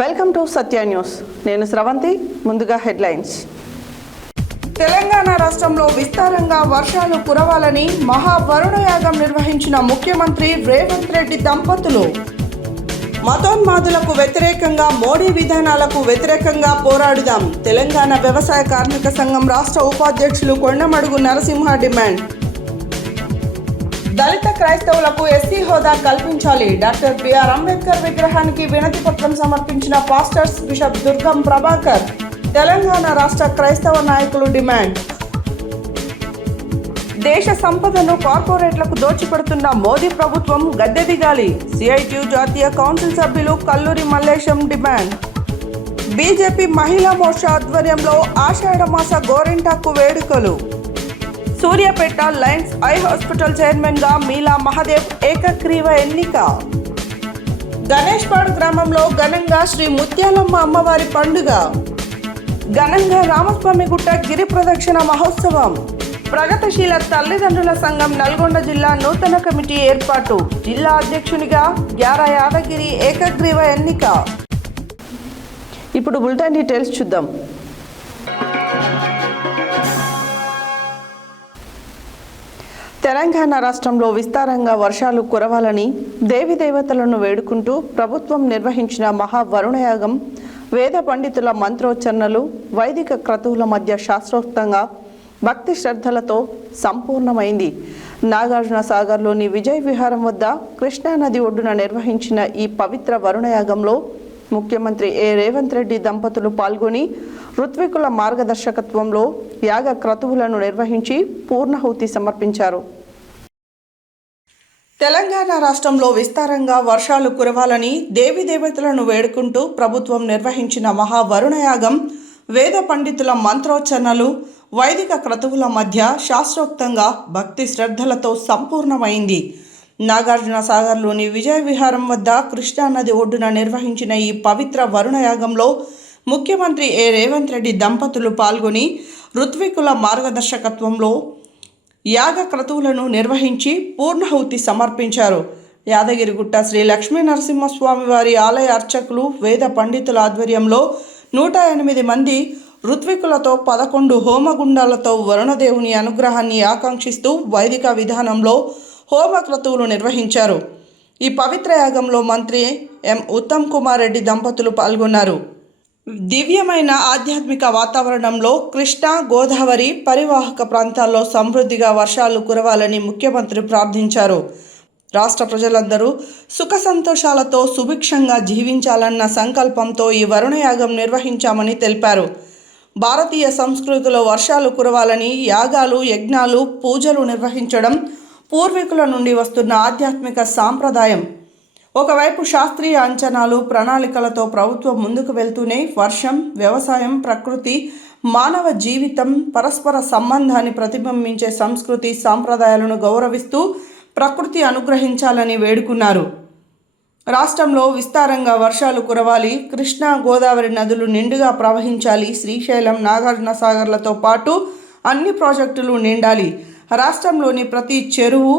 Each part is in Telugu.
Welcome to Satya news. నేను స్రవంతి. ముందుగా హెడ్లైన్స్. తెలంగాణ రాష్ట్రంలో విస్తారంగా వర్షాలు కురవాలని మహావరుణయాగం నిర్వహించిన ముఖ్యమంత్రి రేవంత్ రెడ్డి దంపతులు. మతోన్మాదులకు వ్యతిరేకంగా మోడీ విధానాలకు వ్యతిరేకంగా పోరాడుదాం. తెలంగాణ వ్యవసాయ కార్మిక సంఘం రాష్ట్ర ఉపాధ్యక్షులు కొండమడుగు నరసింహ డిమాండ్. దళిత క్రైస్తవులకు ఎస్సీ హోదా కల్పించాలి. డాక్టర్ బిఆర్ అంబేద్కర్ విగ్రహానికి వినతి పత్రం సమర్పించిన పాస్టర్స్ బిషప్ దుర్గం ప్రభాకర్. తెలంగాణ రాష్ట్ర క్రైస్తవ నాయకులు డిమాండ్. దేశ సంపదను కార్పొరేట్లకు దోచిపెడుతున్న మోదీ ప్రభుత్వం గద్దె దిగాలి. సిఐటియు జాతీయ కౌన్సిల్ సభ్యులు కల్లూరి మల్లేశం డిమాండ్. బీజేపీ మహిళా మోర్చా ఆధ్వర్యంలో ఆషాఢమాస గోరింటాకు వేడుకలు. Suryapet Lions eye hospital chairman గా మీలా మహాదేవ్ ఏకగ్రీవ ఎన్నిక. గణేష్పాడు గ్రామంలో ఘనంగా శ్రీ ముత్యాలమ్మ అమ్మవారి పండుగ. ఘనంగా రామస్వామి గుట్ట గిరి ప్రదక్షిణ మహోత్సవం. ప్రగతిశీల తల్లిదండ్రుల సంఘం నల్గొండ జిల్లా నూతన కమిటీ ఏర్పాటు. జిల్లా అధ్యక్షునిగా గ్యార యాదగిరి ఏకగ్రీవ ఎన్నిక. ఇప్పుడు బులెటిన్ డీటెయిల్స్ చూద్దాం. తెలంగాణ రాష్ట్రంలో విస్తారంగా వర్షాలు కురవాలని దేవతలను వేడుకుంటూ ప్రభుత్వం నిర్వహించిన మహావరుణయాగం వేద పండితుల మంత్రోచ్చరణలు, వైదిక క్రతువుల మధ్య శాస్త్రోక్తంగా భక్తి శ్రద్ధలతో సంపూర్ణమైంది. నాగార్జున సాగర్లోని విజయ్ విహారం వద్ద కృష్ణానది ఒడ్డున నిర్వహించిన ఈ పవిత్ర వరుణయాగంలో ముఖ్యమంత్రి రేవంత్ రెడ్డి దంపతులు పాల్గొని ఋత్వికుల మార్గదర్శకత్వంలో యాగ క్రతువులను నిర్వహించి పూర్ణాహుతి సమర్పించారు. తెలంగాణ రాష్ట్రంలో విస్తారంగా వర్షాలు కురవాలని దేవతలను వేడుకుంటూ ప్రభుత్వం నిర్వహించిన మహావరుణయాగం వేద పండితుల మంత్రోచ్చరణలు, వైదిక క్రతువుల మధ్య శాస్త్రోక్తంగా భక్తి శ్రద్ధలతో సంపూర్ణమైంది. నాగార్జున సాగర్లోని విజయ విహారం వద్ద కృష్ణానది ఒడ్డున నిర్వహించిన ఈ పవిత్ర వరుణయాగంలో ముఖ్యమంత్రి రేవంత్ రెడ్డి దంపతులు పాల్గొని ఋత్వికుల మార్గదర్శకత్వంలో యాగ క్రతువులను నిర్వహించి పూర్ణాహుతి సమర్పించారు. యాదగిరిగుట్ట శ్రీ లక్ష్మీ నరసింహస్వామి వారి ఆలయ అర్చకులు, వేద పండితుల ఆధ్వర్యంలో 108 మంది ఋత్వికులతో 11 హోమగుండాలతో వరుణదేవుని అనుగ్రహాన్ని ఆకాంక్షిస్తూ వైదిక విధానంలో హోమ క్రతువులు నిర్వహించారు. ఈ పవిత్ర యాగంలో మంత్రి ఉత్తమ్ కుమార్ రెడ్డి దంపతులు పాల్గొన్నారు. దివ్యమైన ఆధ్యాత్మిక వాతావరణంలో కృష్ణా, గోదావరి పరివాహక ప్రాంతాల్లో సమృద్ధిగా వర్షాలు కురవాలని ముఖ్యమంత్రి ప్రార్థించారు. రాష్ట్ర ప్రజలందరూ సుఖ సంతోషాలతో సుభిక్షంగా జీవించాలన్న సంకల్పంతో ఈ వరుణయాగం నిర్వహించామని తెలిపారు. భారతీయ సంస్కృతిలో వర్షాలు కురవాలని యాగాలు, యజ్ఞాలు, పూజలు నిర్వహించడం పూర్వీకుల నుండి వస్తున్న ఆధ్యాత్మిక సాంప్రదాయం. ఒకవైపు శాస్త్రీయ అంచనాలు, ప్రణాళికలతో ప్రభుత్వం ముందుకు వెళ్తూనే వర్షం, వ్యవసాయం, ప్రకృతి, మానవ జీవితం పరస్పర సంబంధాన్ని ప్రతిబింబించే సంస్కృతి సాంప్రదాయాలను గౌరవిస్తూ ప్రకృతి అనుగ్రహించాలని వేడుకున్నారు. రాష్ట్రంలో విస్తారంగా వర్షాలు కురవాలి. కృష్ణా, గోదావరి నదులు నిండుగా ప్రవహించాలి. శ్రీశైలం, నాగార్జున సాగర్లతో పాటు అన్ని ప్రాజెక్టులు నిండాలి. రాష్ట్రంలోని ప్రతి చెరువు,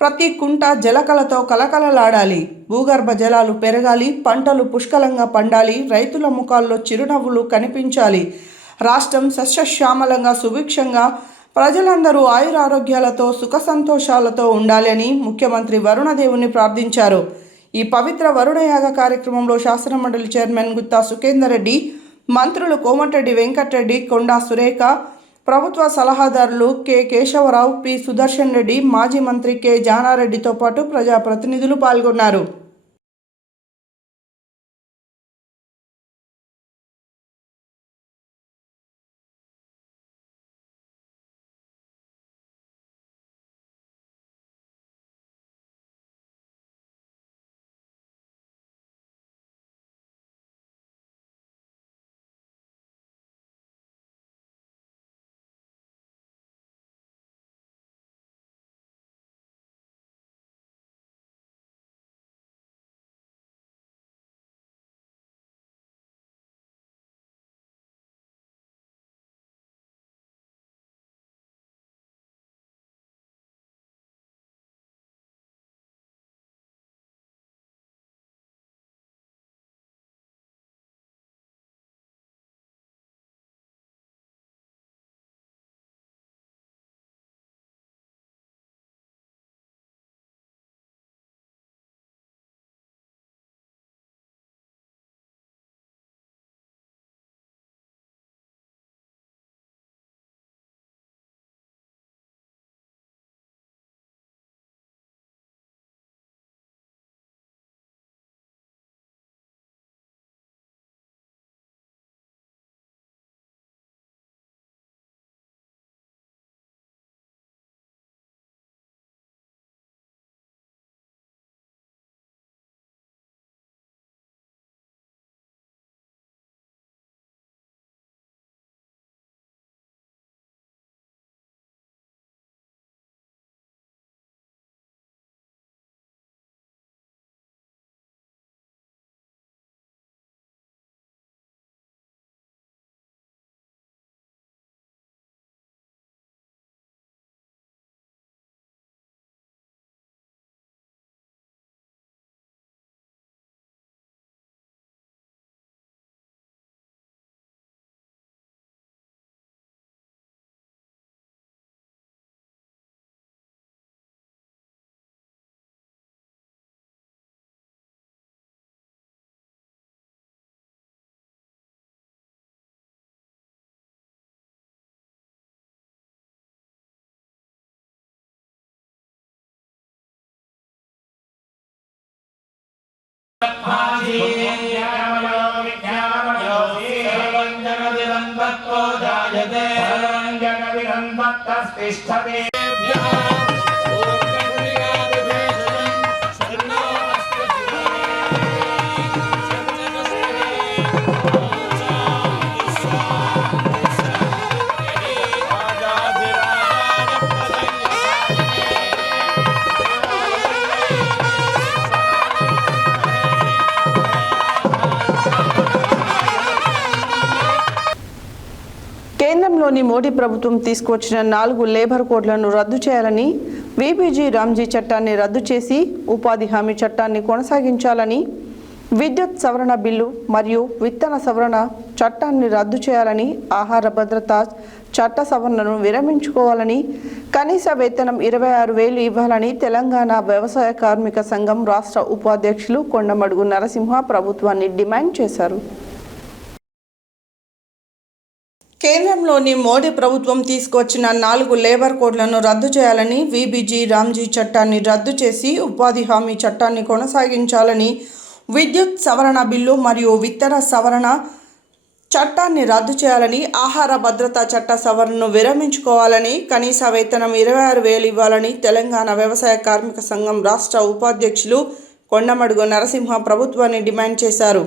ప్రతి కుంట జలకలతో కలకలలాడాలి. భూగర్భ జలాలు పెరగాలి. పంటలు పుష్కలంగా పండాలి. రైతుల ముఖాల్లో చిరునవ్వులు కనిపించాలి. రాష్ట్రం సస్యశ్యామలంగా, సుభిక్షంగా, ప్రజలందరూ ఆయురారోగ్యాలతో సుఖ సంతోషాలతో ఉండాలని ముఖ్యమంత్రి వరుణదేవుని ప్రార్థించారు. ఈ పవిత్ర వరుణయాగ కార్యక్రమంలో శాసనమండలి చైర్మన్ గుత్తా సుఖేందర్ రెడ్డి, మంత్రులు కోమటిరెడ్డి వెంకటరెడ్డి, కొండా సురేఖ, ప్రభుత్వ సలహాదారులు కె కేశవరావు, పి సుదర్శన్ రెడ్డి, మాజీ మంత్రి కె జానారెడ్డితో పాటు ప్రజాప్రతినిధులు పాల్గొన్నారు. కేంద్రంలోని మోడీ ప్రభుత్వం తీసుకువచ్చిన 4 లేబర్ కోడ్లను రద్దు చేయాలని, వీబీజీ రామ్జీ చట్టాన్ని రద్దు చేసి ఉపాధి హామీ చట్టాన్ని కొనసాగించాలని, విద్యుత్ సవరణ బిల్లు మరియు విత్తన సవరణ చట్టాన్ని రద్దు చేయాలని, ఆహార భద్రతా చట్ట సవరణను విరమించుకోవాలని, కనీస వేతనం 26,000 ఇవ్వాలని తెలంగాణ వ్యవసాయ కార్మిక సంఘం రాష్ట్ర ఉపాధ్యక్షులు కొండమడుగు నరసింహ ప్రభుత్వాన్ని డిమాండ్ చేశారు. కేంద్రంలోని మోడీ ప్రభుత్వం తీసుకొచ్చిన 4 లేబర్ కోడ్లను రద్దు చేయాలని, వీబీజీ రామ్జీ చట్టాన్ని రద్దు చేసి ఉపాధి హామీ చట్టాన్ని కొనసాగించాలని, విద్యుత్ సవరణ బిల్లు మరియు విత్తన సవరణ చట్టాన్ని రద్దు చేయాలని, ఆహార భద్రతా చట్ట సవరణను విరమించుకోవాలని, కనీస వేతనం 26,000 ఇవ్వాలని తెలంగాణ వ్యవసాయ కార్మిక సంఘం రాష్ట్ర ఉపాధ్యక్షులు కొండమడుగు నరసింహ ప్రభుత్వాన్ని డిమాండ్ చేశారు.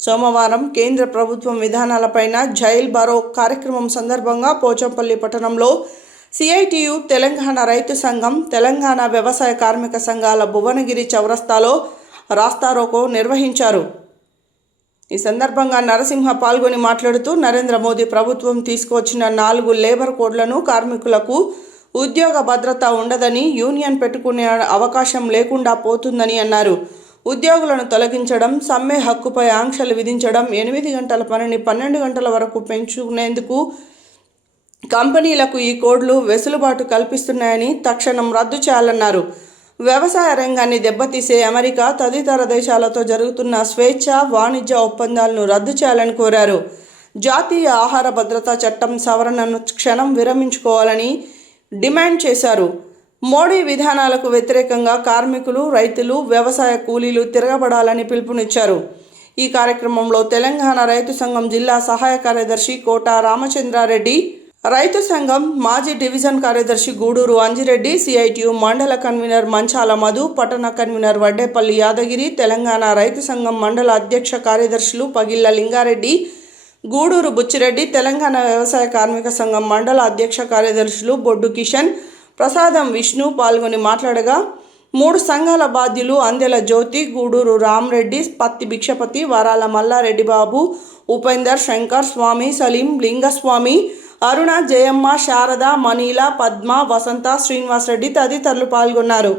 సోమవారం కేంద్ర ప్రభుత్వం విధానాలపైన జైల్ బరో కార్యక్రమం సందర్భంగా పోచంపల్లి పట్టణంలో సిఐటియు తెలంగాణ రైతు సంఘం, తెలంగాణ వ్యవసాయ కార్మిక సంఘాల భువనగిరి చౌరస్తాలో రాస్తారోకో నిర్వహించారు. ఈ సందర్భంగా నరసింహ పాల్గొని మాట్లాడుతూ, నరేంద్ర మోదీ ప్రభుత్వం తీసుకువచ్చిన 4 లేబర్ కోడ్లను కార్మికులకు ఉద్యోగ భద్రత ఉండదని, యూనియన్ పెట్టుకునే అవకాశం లేకుండా పోతుందని అన్నారు. ఉద్యోగులను తొలగించడం, సమ్మె హక్కుపై ఆంక్షలు విధించడం, 8 గంటల పనిని 12 గంటల వరకు పెంచుకునేందుకు కంపెనీలకు ఈ కోడ్లు వెసులుబాటు కల్పిస్తున్నాయని తక్షణం రద్దు చేయాలన్నారు. వ్యవసాయ రంగాన్ని దెబ్బతీసే అమెరికా తదితర దేశాలతో జరుగుతున్న స్వేచ్ఛ వాణిజ్య ఒప్పందాలను రద్దు చేయాలని కోరారు. జాతీయ ఆహార భద్రతా చట్టం సవరణను క్షణం విరమించుకోవాలని డిమాండ్ చేశారు. మోడీ విధానాలకు వ్యతిరేకంగా కార్మికులు, రైతులు, వ్యవసాయ కూలీలు తిరగబడాలని పిలుపునిచ్చారు. ఈ కార్యక్రమంలో తెలంగాణ రైతు సంఘం జిల్లా సహాయ కార్యదర్శి కోట రామచంద్రారెడ్డి, రైతు సంఘం మాజీ డివిజన్ కార్యదర్శి గూడూరు అంజిరెడ్డి, సిఐటియు మండల కన్వీనర్ మంచాల మధు, పట్టణ కన్వీనర్ వడ్డేపల్లి యాదగిరి, తెలంగాణ రైతు సంఘం మండల అధ్యక్ష కార్యదర్శులు పగిళ్ల లింగారెడ్డి, గూడూరు బుచ్చిరెడ్డి, తెలంగాణ వ్యవసాయ కార్మిక సంఘం మండల అధ్యక్ష కార్యదర్శులు బొడ్డు కిషన్, ప్రసాదం విష్ణు పాల్గొని మాట్లాడగా, 3 సంఘాల బాధ్యులు అందెల జ్యోతి, గూడూరు రామ్రెడ్డి, పత్తి భిక్షపతి, వరాల మల్లారెడ్డి బాబు, ఉపేందర్, శంకర్, స్వామి, సలీం, లింగస్వామి, అరుణ, జయమ్మ, శారద, మనీల, పద్మ, వసంత, శ్రీనివాసరెడ్డి తదితరులు పాల్గొన్నారు.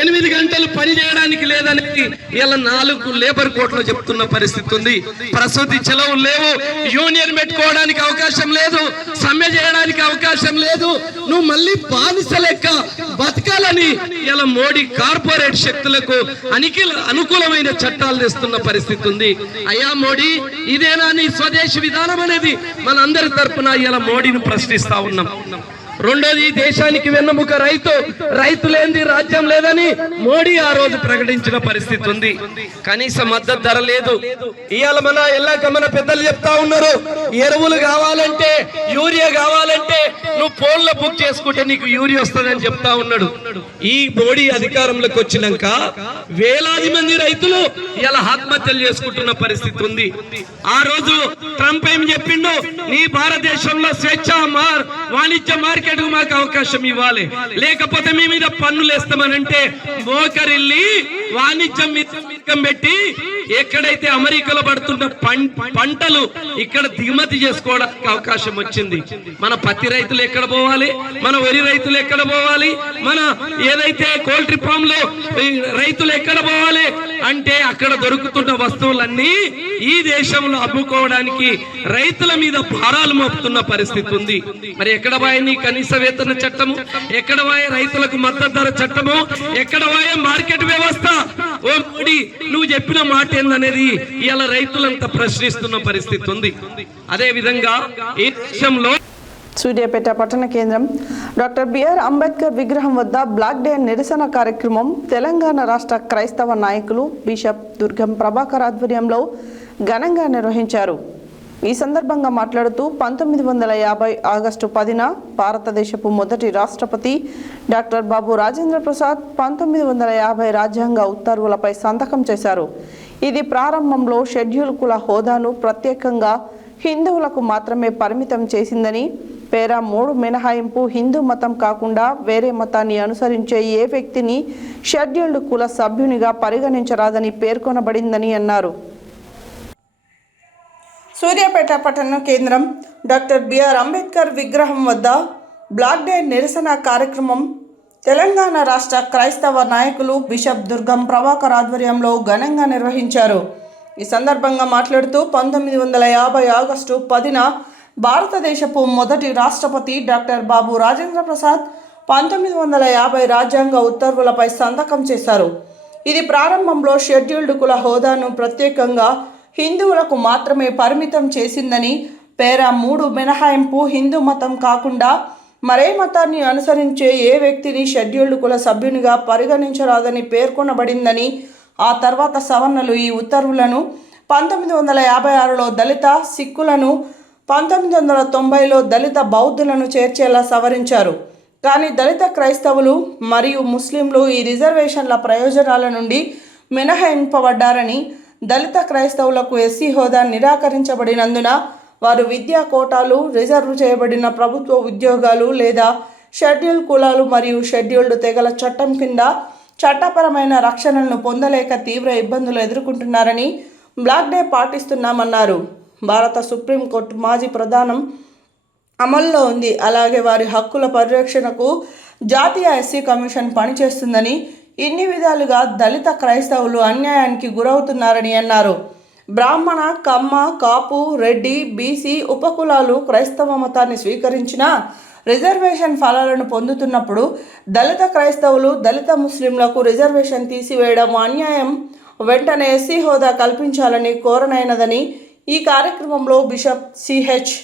8 గంటలు పని చేయడానికి లేదనేది ఇలా 4 లేబర్ కోడ్లో చెప్తున్న పరిస్థితి ఉంది. ప్రసూతి చెలవు లేవు, యూనియన్ పెట్టుకోవడానికి అవకాశం లేదు, సమ్మె చేయడానికి అవకాశం లేదు. నువ్వు మళ్ళీ బానిస లెక్క బతకాలని ఇలా మోడీ కార్పొరేట్ శక్తులకు అనుకూలమైన చట్టాలు తెస్తున్న పరిస్థితి ఉంది. అయ్యా మోడీ, ఇదేనా నీ స్వదేశీ విధానం అనేది మనందరి తరపున ఇలా మోడీని ప్రశ్నిస్తా ఉన్నాం. రెండోది, దేశానికి వెన్నెముక రైతు లేనిది రాజ్యం లేదని మోడీ ఆ రోజు ప్రకటించిన పరిస్థితి ఉంది. కనీస మద్దతు ధర లేదు. ఇవాళ మన పెద్దలు చెప్తా ఉన్నారు, ఎరువులు కావాలంటే, యూరియా కావాలంటే నువ్వు ఫోన్లో బుక్ చేసుకుంటే నీకు యూరియా వస్తుందని చెప్తా ఉన్నాడు. ఈ మోడీ అధికారంలోకి వచ్చినాక వేలాది మంది రైతులు ఇలా ఆత్మహత్యలు చేసుకుంటున్న పరిస్థితి ఉంది. ఆ రోజు ట్రంప్ ఏం చెప్పిండు, నీ భారతదేశంలో స్వేచ్ఛ వాణిజ్య మార్కెట్ మాకు అవకాశం ఇవ్వాలి, లేకపోతే మీ మీద పన్నులు వేస్తామనంటే మోకరిల్లి వాణిజ్యం పెట్టి ఎక్కడైతే అమెరికాలో పడుతున్న పంటలు ఇక్కడ దిగుమతి చేసుకోవడానికి అవకాశం వచ్చింది. మన పత్తి రైతులు ఎక్కడ పోవాలి, మన వరి రైతులు ఎక్కడ పోవాలి, మన ఏదైతే పౌల్ట్రీ ఫామ్ లో రైతులు ఎక్కడ పోవాలి అంటే అక్కడ దొరుకుతున్న వస్తువులన్నీ ఈ దేశంలో అమ్ముకోవడానికి రైతుల మీద భారాలు మోపుతున్న పరిస్థితి ఉంది. మరి ఎక్కడ పోయి కనీస వేతన చట్టము, ఎక్కడ పోయే రైతులకు మద్దతు ధర చట్టము, ఎక్కడ పోయే మార్కెట్ వ్యవస్థ? ఓ మోడీ, నువ్వు చెప్పిన మాట ఏందనేది ఇలా రైతులంతా ప్రశ్నిస్తున్న పరిస్థితి ఉంది. అదే విధంగా ఈ దేశంలో సూర్యాపేట పట్టణ కేంద్రం డాక్టర్ బిఆర్ అంబేద్కర్ విగ్రహం వద్ద బ్లాక్ డే నిరసన కార్యక్రమం తెలంగాణ రాష్ట్ర క్రైస్తవ నాయకులు బిషప్ దుర్గం ప్రభాకర్ ఆధ్వర్యంలో ఘనంగా నిర్వహించారు. ఈ సందర్భంగా మాట్లాడుతూ 1950 ఆగస్టు 10న భారతదేశపు మొదటి రాష్ట్రపతి డాక్టర్ బాబు రాజేంద్ర ప్రసాద్ 1950 రాజ్యాంగ ఉత్తర్వులపై సంతకం చేశారు. ఇది ప్రారంభంలో షెడ్యూల్ కుల హోదాను ప్రత్యేకంగా హిందువులకు మాత్రమే పరిమితం చేసిందని, పేరా 3 మినహాయింపు హిందూ మతం కాకుండా వేరే మతాన్ని అనుసరించే ఏ వ్యక్తిని షెడ్యూల్డ్ కుల సభ్యునిగా పరిగణించరాదని పేర్కొనబడిందని అన్నారు. సూర్యాపేట పట్టణ కేంద్రం డాక్టర్ బిఆర్ అంబేద్కర్ విగ్రహం వద్ద బ్లాక్ డే నిరసన కార్యక్రమం తెలంగాణ రాష్ట్ర క్రైస్తవ నాయకులు బిషప్ దుర్గం ప్రభాకర్ ఆధ్వర్యంలో ఘనంగా నిర్వహించారు. ఈ సందర్భంగా మాట్లాడుతూ 1950 ఆగస్టు 10న భారతదేశపు మొదటి రాష్ట్రపతి డాక్టర్ బాబు రాజేంద్ర ప్రసాద్ 1950 రాజ్యాంగ ఉత్తర్వులపై సంతకం చేశారు. ఇది ప్రారంభంలో షెడ్యూల్డ్ కుల హోదాను ప్రత్యేకంగా హిందువులకు మాత్రమే పరిమితం చేసిందని, పేరా 3 మినహాయింపు హిందూ మతం కాకుండా మరే మతాన్ని అనుసరించే ఏ వ్యక్తిని షెడ్యూల్డ్ కుల సభ్యునిగా పరిగణించరాదని పేర్కొనబడిందని, ఆ తర్వాత సవర్ణులు ఈ ఉత్తర్వులను 1956లో దళిత సిక్కులను, 1990లో దళిత బౌద్ధులను చేర్చేలా సవరించారు. కానీ దళిత క్రైస్తవులు మరియు ముస్లింలు ఈ రిజర్వేషన్ల ప్రయోజనాల నుండి మినహాయింపబడ్డారని, దళిత క్రైస్తవులకు ఎస్సీ హోదా నిరాకరించబడినందున వారు విద్యా కోటాలు, రిజర్వ్ చేయబడిన ప్రభుత్వ ఉద్యోగాలు లేదా షెడ్యూల్ కులాలు మరియు షెడ్యూల్డ్ తెగల చట్టం కింద చట్టపరమైన రక్షణలను పొందలేక తీవ్ర ఇబ్బందులు ఎదుర్కొంటున్నారని బ్లాక్ డే పాటిస్తున్నామన్నారు. భారత సుప్రీంకోర్టు మాజీ ప్రధానం అమల్లో ఉంది. అలాగే వారి హక్కుల పరిరక్షణకు జాతీయ ఎస్సీ కమిషన్ పనిచేస్తుందని, ఇన్ని విధాలుగా దళిత క్రైస్తవులు అన్యాయానికి గురవుతున్నారని అన్నారు. బ్రాహ్మణ, కమ్మ, కాపు, రెడ్డి, బీసీ ఉపకులాలు క్రైస్తవ మతాన్ని స్వీకరించిన రిజర్వేషన్ ఫలాలను పొందుతున్నప్పుడు దళిత క్రైస్తవులు, దళిత ముస్లింలకు రిజర్వేషన్ తీసివేయడం అన్యాయం. వెంటనే ఎస్సీ హోదా కల్పించాలని కోరనైనదని ఈ కార్యక్రమంలో bishop CH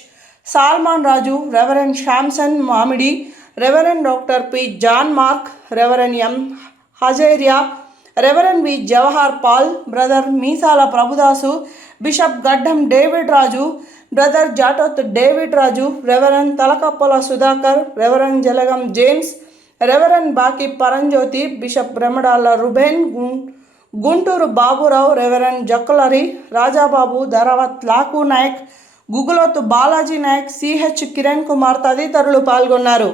Solomon Raju, reverend Samson Mamidi, reverend doctor P John Mark, reverend M Hazairia, reverend V Jawahar Paul, brother Meesala Prabhudasu, bishop Gaddam David Raju, brother Jatoth David Raju, reverend Talakappala Sudhakar, reverend Jalagam James, reverend Baki Paramjyothi, bishop Remadala Ruben, Guntur Baburao, reverend Jakkalari Rajababu, Dharavath Laku Naik, Guguloth Balaji Naik, CH Kiran Kumar తదితరులు పాల్గొన్నారు.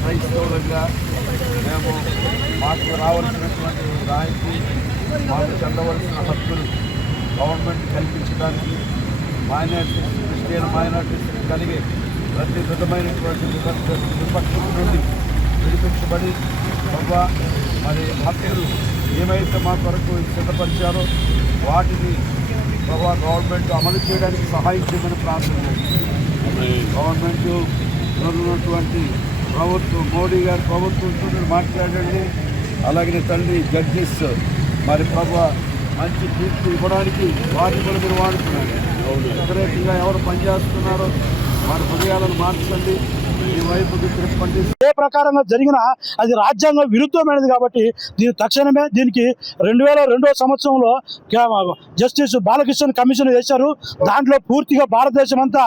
క్రైస్తవులుగా మేము మాకు రావాల్సినటువంటి రాయితీ, మాకు చెందవలసిన హక్కులు గవర్నమెంట్ కల్పించడానికి మైనార్టీస్, క్రిస్టియన్ మైనార్టీస్ కలిగే ప్రతి విధమైనటువంటి విపక్షం నుండి విడిపించబడి మరి హక్కులు ఏమైతే మా కొరకు సిద్ధపరిచారో వాటిని గవర్నమెంట్ అమలు చేయడానికి సహాయం చేయమని ప్రార్థన చేస్తుంది. గవర్నమెంట్ ఉన్నటువంటి ప్రభుత్వం, మోడీ గారి ప్రభుత్వంతో మాట్లాడండి. అలాగే తండ్రి జడ్జిస్ మరి మంచి తీర్పు ఇవ్వడానికి వారిని కూడా మీరు వాడుతున్నారు. వ్యతిరేకంగా ఎవరు పనిచేస్తున్నారో వారి హృదయాలను మార్చండి, ఈ వైపుకి తిప్పండి. ఏ ప్రకారంగా జరిగినా అది రాజ్యాంగ విరుద్ధమైనది కాబట్టి తక్షణమే దీనికి 2002 సంవత్సరంలో జస్టిస్ బాలకృష్ణ కమిషన్ వేశారు. దాంట్లో పూర్తిగా భారతదేశం అంతా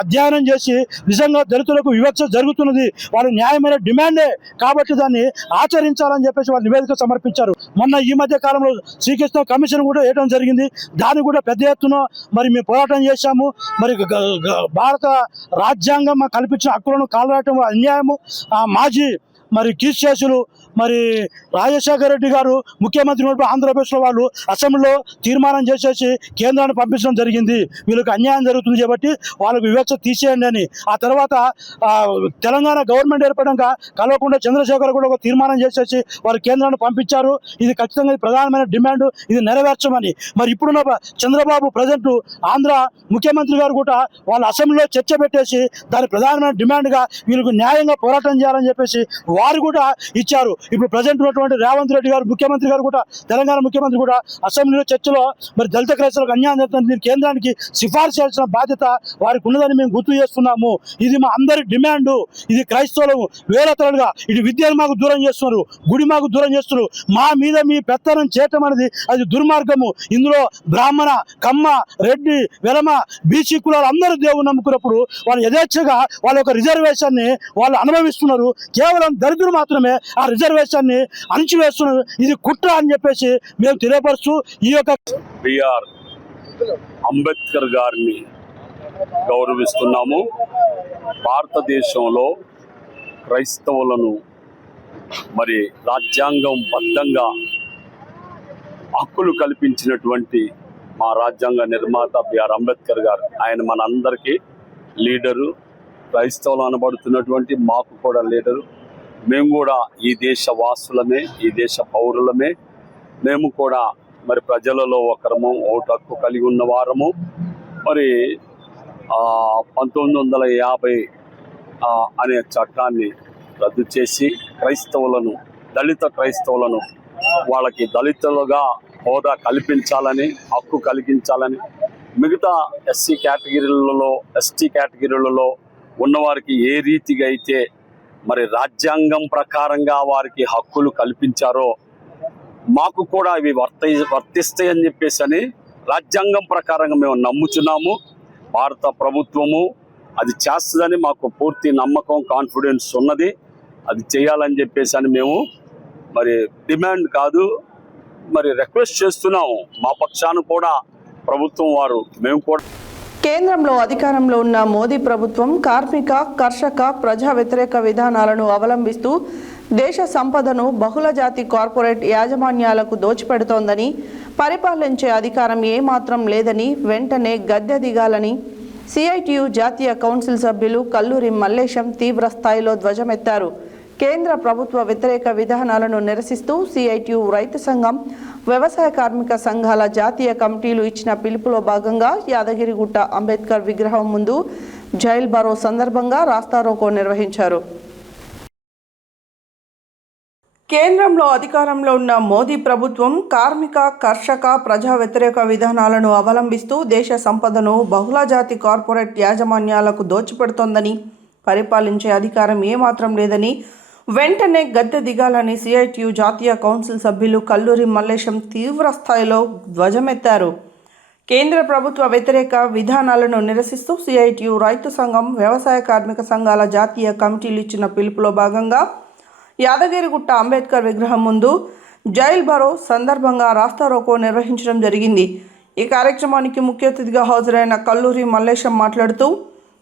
అధ్యయనం చేసి నిజంగా దళితులకు వివక్ష జరుగుతున్నది, వాళ్ళు న్యాయమైన డిమాండే కాబట్టి దాన్ని ఆచరించాలని చెప్పేసి వాళ్ళు నివేదిక సమర్పించారు. మొన్న ఈ మధ్య కాలంలో శ్రీకృష్ణ కమిషన్ కూడా వేయడం జరిగింది. దాన్ని కూడా పెద్ద ఎత్తున మరి మేము పోరాటం చేశాము. మరి భారత రాజ్యాంగం కల్పించిన హక్కులను కాలరాయటం అన్యాయము. మాజీ మరి కీర్తిశేషులు మరి రాజశేఖర రెడ్డి గారు ముఖ్యమంత్రి ఉన్నప్పుడు ఆంధ్రప్రదేశ్లో వాళ్ళు అసెంబ్లీలో తీర్మానం చేసేసి కేంద్రాన్ని పంపించడం జరిగింది. వీళ్ళకి అన్యాయం జరుగుతుంది కాబట్టి వాళ్ళకు వివక్ష తీసేయండి అని. ఆ తర్వాత తెలంగాణ గవర్నమెంట్ ఏర్పడాక కల్వకుంట్ల చంద్రశేఖర్ కూడా ఒక తీర్మానం చేసేసి వారు కేంద్రాన్ని పంపించారు. ఇది ఖచ్చితంగా ప్రధానమైన డిమాండ్, ఇది నెరవేర్చమని. మరి ఇప్పుడున్న చంద్రబాబు ప్రజెంట్ ఆంధ్ర ముఖ్యమంత్రి గారు కూడా వాళ్ళ అసెంబ్లీలో చర్చ పెట్టేసి దాని ప్రధానమైన డిమాండ్గా వీళ్ళకు న్యాయంగా పోరాటం చేయాలని చెప్పేసి వారు కూడా ఇచ్చారు. ఇప్పుడు ప్రజెంట్ ఉన్నటువంటి రేవంత్ రెడ్డి గారు ముఖ్యమంత్రి గారు కూడా, తెలంగాణ ముఖ్యమంత్రి కూడా అసెంబ్లీలో చర్చలో మరి దళిత క్రైస్తవులకు అన్యాయం జరుగుతుంది, దీన్ని కేంద్రానికి సిఫార్సు చేయాల్సిన బాధ్యత వారికి ఉన్నదని మేము గుర్తు చేస్తున్నాము. ఇది మా అందరి డిమాండ్. ఇది క్రైస్తవులు వేల తరాలుగా ఇటు విద్యను మాకు దూరం చేస్తున్నారు, గుడి మాకు దూరం చేస్తున్నారు. మా మీద మీ పెత్తనం చేయటం అనేది అది దుర్మార్గము. ఇందులో బ్రాహ్మణ, కమ్మ, రెడ్డి, వెలమ, బీసీ కులాలు అందరూ దేవుడు నమ్ముకున్నప్పుడు వాళ్ళు యథేచ్ఛగా వాళ్ళ యొక్క రిజర్వేషన్ని వాళ్ళు అనుభవిస్తున్నారు. కేవలం దరిద్రులు మాత్రమే ఆ రిజర్వేషన్ని అణిచివేస్తున్నారు. ఇది కుట్ర అని చెప్పేసి మేము తెలియపరుస్తూ ఈ యొక్క బిఆర్ అంబేద్కర్ గారిని గౌరవిస్తున్నాము. భారతదేశంలో క్రైస్తవులను మరి రాజ్యాంగం బద్ధంగా హక్కులు కల్పించినటువంటి మా రాజ్యాంగ నిర్మాత బిఆర్ అంబేద్కర్ గారు, ఆయన మనందరికీ లీడరు. క్రైస్తవులు అనబడుతున్నటువంటి మాకు కూడా లీడరు. మేము కూడా ఈ దేశ వాసులమే, ఈ దేశ పౌరులమే. మేము కూడా మరి ప్రజలలో ఒకరము, ఓటు హక్కు కలిగి ఉన్నవారము. మరి 1950 అనే చట్టాన్ని రద్దు చేసి క్రైస్తవులను, దళిత క్రైస్తవులను వాళ్ళకి దళితులుగా హోదా కల్పించాలని, హక్కు కలిగించాలని, మిగతా ఎస్సీ కేటగిరీలలో, ఎస్టీ కేటగిరీలలో ఉన్నవారికి ఏ రీతిగా అయితే మరి రాజ్యాంగం ప్రకారంగా వారికి హక్కులు కల్పించారో మాకు కూడా ఇవి వర్తిస్తాయని చెప్పేసి అని రాజ్యాంగం ప్రకారంగా మేము నమ్ముచున్నాము. భారత ప్రభుత్వము అది చేస్తుందని మాకు పూర్తి నమ్మకం, కాన్ఫిడెన్స్ ఉన్నది. అది చేయాలని చెప్పేసి అని మేము మరి డిమాండ్ కాదు, మరి రిక్వెస్ట్ చేస్తున్నాము. మా పక్షాన కూడా ప్రభుత్వం వారు, మేము కూడా. కేంద్రంలో అధికారంలో ఉన్న మోదీ ప్రభుత్వం కార్మిక, కర్షక, ప్రజా వ్యతిరేక విధానాలను అవలంబిస్తూ దేశ సంపదను బహుళజాతి కార్పొరేట్ యాజమాన్యాలకు దోచిపెడుతోందని, పరిపాలించే అధికారం ఏమాత్రం లేదని వెంటనే గద్దె దిగాలని సిఐటియు జాతీయ కౌన్సిల్ సభ్యులు కల్లూరి మల్లేశం తీవ్ర స్థాయిలో ధ్వజమెత్తారు. కేంద్ర ప్రభుత్వ వ్యతిరేక విధానాలను నిరసిస్తూ సిఐటియు రైతు సంఘం, వ్యవసాయ కార్మిక సంఘాల జాతీయ కమిటీలు ఇచ్చిన పిలుపులో భాగంగా యాదగిరిగుట్ట అంబేద్కర్ విగ్రహం ముందు జైల్ బరో సందర్భంగా రాస్తారోకో నిర్వహించారు. కేంద్రంలో అధికారంలో ఉన్న మోదీ ప్రభుత్వం కార్మిక, కర్షక, ప్రజా వ్యతిరేక విధానాలను అవలంబిస్తూ దేశ సంపదను బహుళజాతి కార్పొరేట్ యాజమాన్యాలకు దోచిపెడుతోందని, పరిపాలించే అధికారం ఏమాత్రం లేదని వెంటనే గద్దె దిగాలని సిఐటియు జాతీయ కౌన్సిల్ సభ్యులు కల్లూరి మల్లేశం తీవ్ర స్థాయిలో ధ్వజమెత్తారు. కేంద్ర ప్రభుత్వ వ్యతిరేక విధానాలను నిరసిస్తూ సిఐటియు రైతు సంఘం, వ్యవసాయ కార్మిక సంఘాల జాతీయ కమిటీలు ఇచ్చిన పిలుపులో భాగంగా యాదగిరిగుట్ట అంబేద్కర్ విగ్రహం ముందు జైల్ బరో సందర్భంగా రాస్తారోకో నిర్వహించడం జరిగింది. ఈ కార్యక్రమానికి ముఖ్య అతిథిగా హాజరైన కల్లూరి మల్లేశం మాట్లాడుతూ,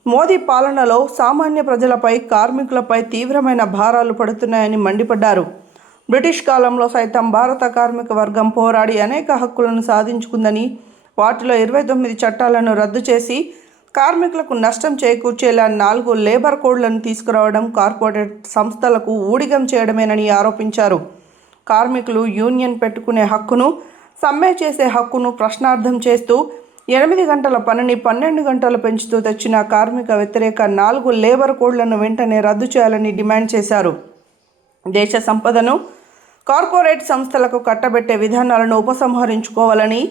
మోదీ పాలనలో సామాన్య ప్రజలపై, కార్మికులపై తీవ్రమైన భారాలు పడుతున్నాయని మండిపడ్డారు. బ్రిటిష్ కాలంలో సైతం భారత కార్మిక వర్గం పోరాడి అనేక హక్కులను సాధించుకుందని, వాటిలో 29 చట్టాలను రద్దు చేసి కార్మికులకు నష్టం చేకూర్చేలా 4 లేబర్ కోడ్లను తీసుకురావడం కార్పొరేట్ సంస్థలకు ఊడిగం చేయడమేనని ఆరోపించారు. కార్మికులు యూనియన్ పెట్టుకునే హక్కును, సమ్మె చేసే హక్కును ప్రశ్నార్థం చేస్తూ 8 గంటల పనిని 12 గంటలు పెంచుతూ తెచ్చిన కార్మిక వ్యతిరేక 4 లేబర్ కోడ్లను వెంటనే రద్దు చేయాలని డిమాండ్ చేశారు. దేశ సంపదను కార్పొరేట్ సంస్థలకు కట్టబెట్టే విధానాలను ఉపసంహరించుకోవాలని,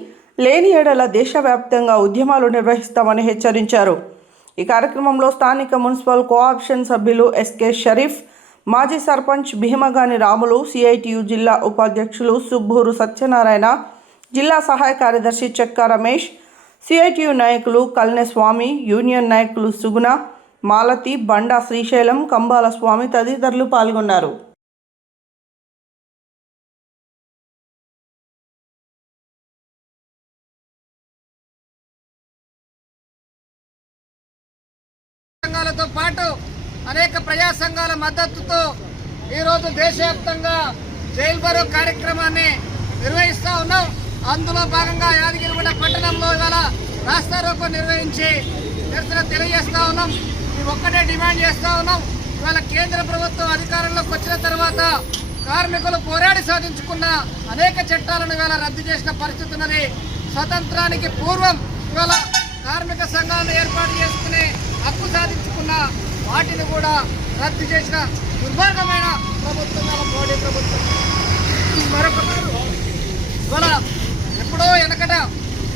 లేని ఎడల దేశవ్యాప్తంగా ఉద్యమాలు నిర్వహిస్తామని హెచ్చరించారు. ఈ కార్యక్రమంలో స్థానిక మున్సిపల్ కోఆప్షన్ సభ్యులు ఎస్కే షరీఫ్, మాజీ సర్పంచ్ భీమగాని రాములు, సిఐటియు జిల్లా ఉపాధ్యక్షులు సుబ్బూరు సత్యనారాయణ, జిల్లా సహాయ కార్యదర్శి చెక్క రమేష్, సిఐటియు నాయకులు కల్నె స్వామి, యూనియన్ నాయకులు సుగుణ, మాలతి, బండా శ్రీశైలం, కంబాల స్వామి తదితరులు పాల్గొన్నారు. సంఘాలతో పాటు అనేక ప్రజా సంఘాల మద్దతుతో ఈరోజు దేశవ్యాప్తంగా జైలు బరో కార్యక్రమాన్ని నిర్వహిస్తూ ఉన్నాం. అందులో భాగంగా యాదగిరిగుట్ట పట్టణంలో ఇవాళ రాస్తా రోకో నిర్వహించి నిరసన తెలియజేస్తూ ఉన్నాం. ఈ ఒక్కటే డిమాండ్ చేస్తూ ఉన్నాం. ఇవాళ కేంద్ర ప్రభుత్వం అధికారంలోకి వచ్చిన తర్వాత కార్మికులు పోరాడి సాధించుకున్న అనేక చట్టాలను ఇవాళ రద్దు చేసిన పరిస్థితి ఉన్నది. స్వతంత్రానికి పూర్వం ఇవాళ కార్మిక సంఘాలను ఏర్పాటు చేసుకునే హక్కు సాధించుకున్న వాటిని కూడా రద్దు చేసిన దుర్మార్గమైన ప్రభుత్వం మోడీ ప్రభుత్వం. మరొక ఇవాళ ఎప్పుడో వెనకట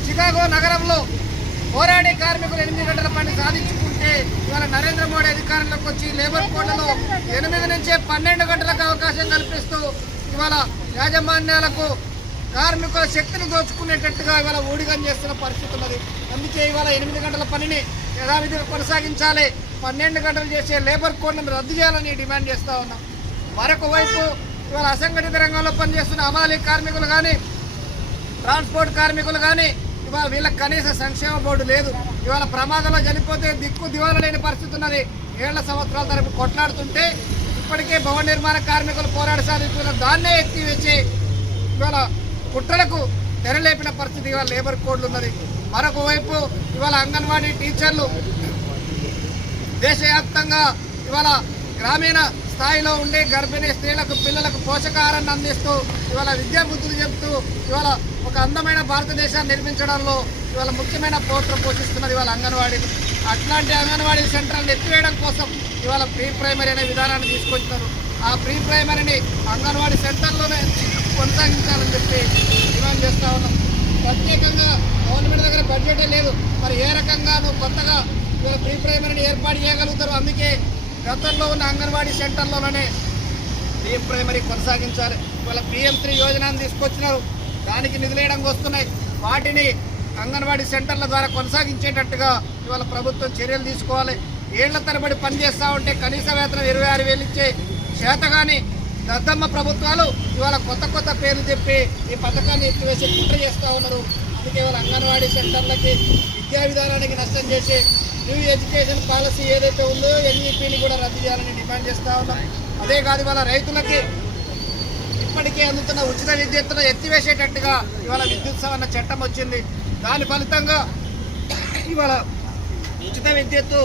చికాగో నగరంలో పోరాడే కార్మికులు 8 గంటల పని సాధించుకుంటే ఇవాళ నరేంద్ర మోడీ అధికారంలోకి వచ్చి లేబర్ కోడ్లలో 8 నుంచి 12 గంటలకు అవకాశం కల్పిస్తూ ఇవాళ యాజమాన్యాలకు కార్మికుల శక్తిని దోచుకునేటట్టుగా ఇవాళ ఊడిగం చేస్తున్న పరిస్థితి ఉన్నది. అందుకే ఇవాళ 8 గంటల పనిని యథావిధిగా కొనసాగించాలి, 12 గంటలు చేసే లేబర్ కోడ్లను రద్దు చేయాలని డిమాండ్ చేస్తూ ఉన్నాం. మరొక వైపు ఇవాళ అసంఘటిత రంగంలో పనిచేస్తున్న హమాలీ కార్మికులు కానీ, ట్రాన్స్పోర్ట్ కార్మికులు కానీ ఇవాళ వీళ్ళకి కనీస సంక్షేమ బోర్డు లేదు. ఇవాళ ప్రమాదంలో చనిపోతే దిక్కు దివాలా లేని పరిస్థితి ఉన్నది. 7 సంవత్సరాల తరపు కొట్లాడుతుంటే ఇప్పటికే భవన నిర్మాణ కార్మికులు పోరాట సాధించుకున్న దాన్నే ఎత్తివేసి ఇవాళ కుట్రలకు తెరలేపిన పరిస్థితి ఇవాళ లేబర్ కోడ్లు ఉన్నది. మరొక వైపు ఇవాళ అంగన్వాడీ టీచర్లు దేశవ్యాప్తంగా ఇవాళ గ్రామీణ స్థాయిలో ఉండే గర్భిణీ స్త్రీలకు పిల్లలకు పోషకాహారాన్ని అందిస్తూ ఇవాళ విద్యాబుద్ధులు చెబుతూ ఇవాళ ఒక అందమైన భారతదేశాన్ని నిర్మించడంలో ఇవాళ ముఖ్యమైన పాత్ర పోషిస్తున్నది ఇవాళ అంగన్వాడీలు. అట్లాంటి అంగన్వాడీ సెంటర్లను ఎత్తివేయడం కోసం ఇవాళ ప్రీ ప్రైమరీ అనే విధానాన్ని తీసుకొచ్చినారు. ఆ ప్రీ ప్రైమరీని అంగన్వాడీ సెంటర్లోనే కొనసాగించాలని చెప్పి డిమాండ్ చేస్తూ ఉన్నాం. ప్రత్యేకంగా గవర్నమెంట్ దగ్గర బడ్జెటే లేదు, మరి ఏ రకంగా నువ్వు కొత్తగా ఇవాళ ప్రీ ప్రైమరీని ఏర్పాటు చేయగలుగుతారు? అందుకే గతంలో ఉన్న అంగన్వాడీ సెంటర్లోనే ప్రీ ప్రైమరీ కొనసాగించాలి. ఇవాళ PM3 యోజనను తీసుకొచ్చినారు, దానికి నిధులేయడానికి వస్తున్నాయి. వాటిని అంగన్వాడీ సెంటర్ల ద్వారా కొనసాగించేటట్టుగా ఇవాళ ప్రభుత్వం చర్యలు తీసుకోవాలి. ఏళ్ల తరబడి పనిచేస్తూ ఉంటే కనీస వేతనం 26,000 ఇచ్చే చేతగాని దద్దమ్మ ప్రభుత్వాలు ఇవాళ కొత్త పేర్లు చెప్పి ఈ పథకాన్ని ఎత్తివేసి కుట్ర చేస్తూ ఉన్నారు. అందుకే ఇవాళ అంగన్వాడీ సెంటర్లకి విద్యా విధానానికి నష్టం చేసి న్యూ ఎడ్యుకేషన్ పాలసీ ఏదైతే ఉందో NEPని కూడా రద్దు చేయాలని డిమాండ్ చేస్తూ ఉన్నాం. అదే కాదు ఇవాళ రైతులకి ఇప్పటికే అందుతున్న ఉచిత విద్యుత్తును ఎత్తివేసేటట్టుగా ఇవాళ విద్యుత్ సవరణ చట్టం వచ్చింది. దాని ఫలితంగా ఇవాళ ఉచిత విద్యుత్తు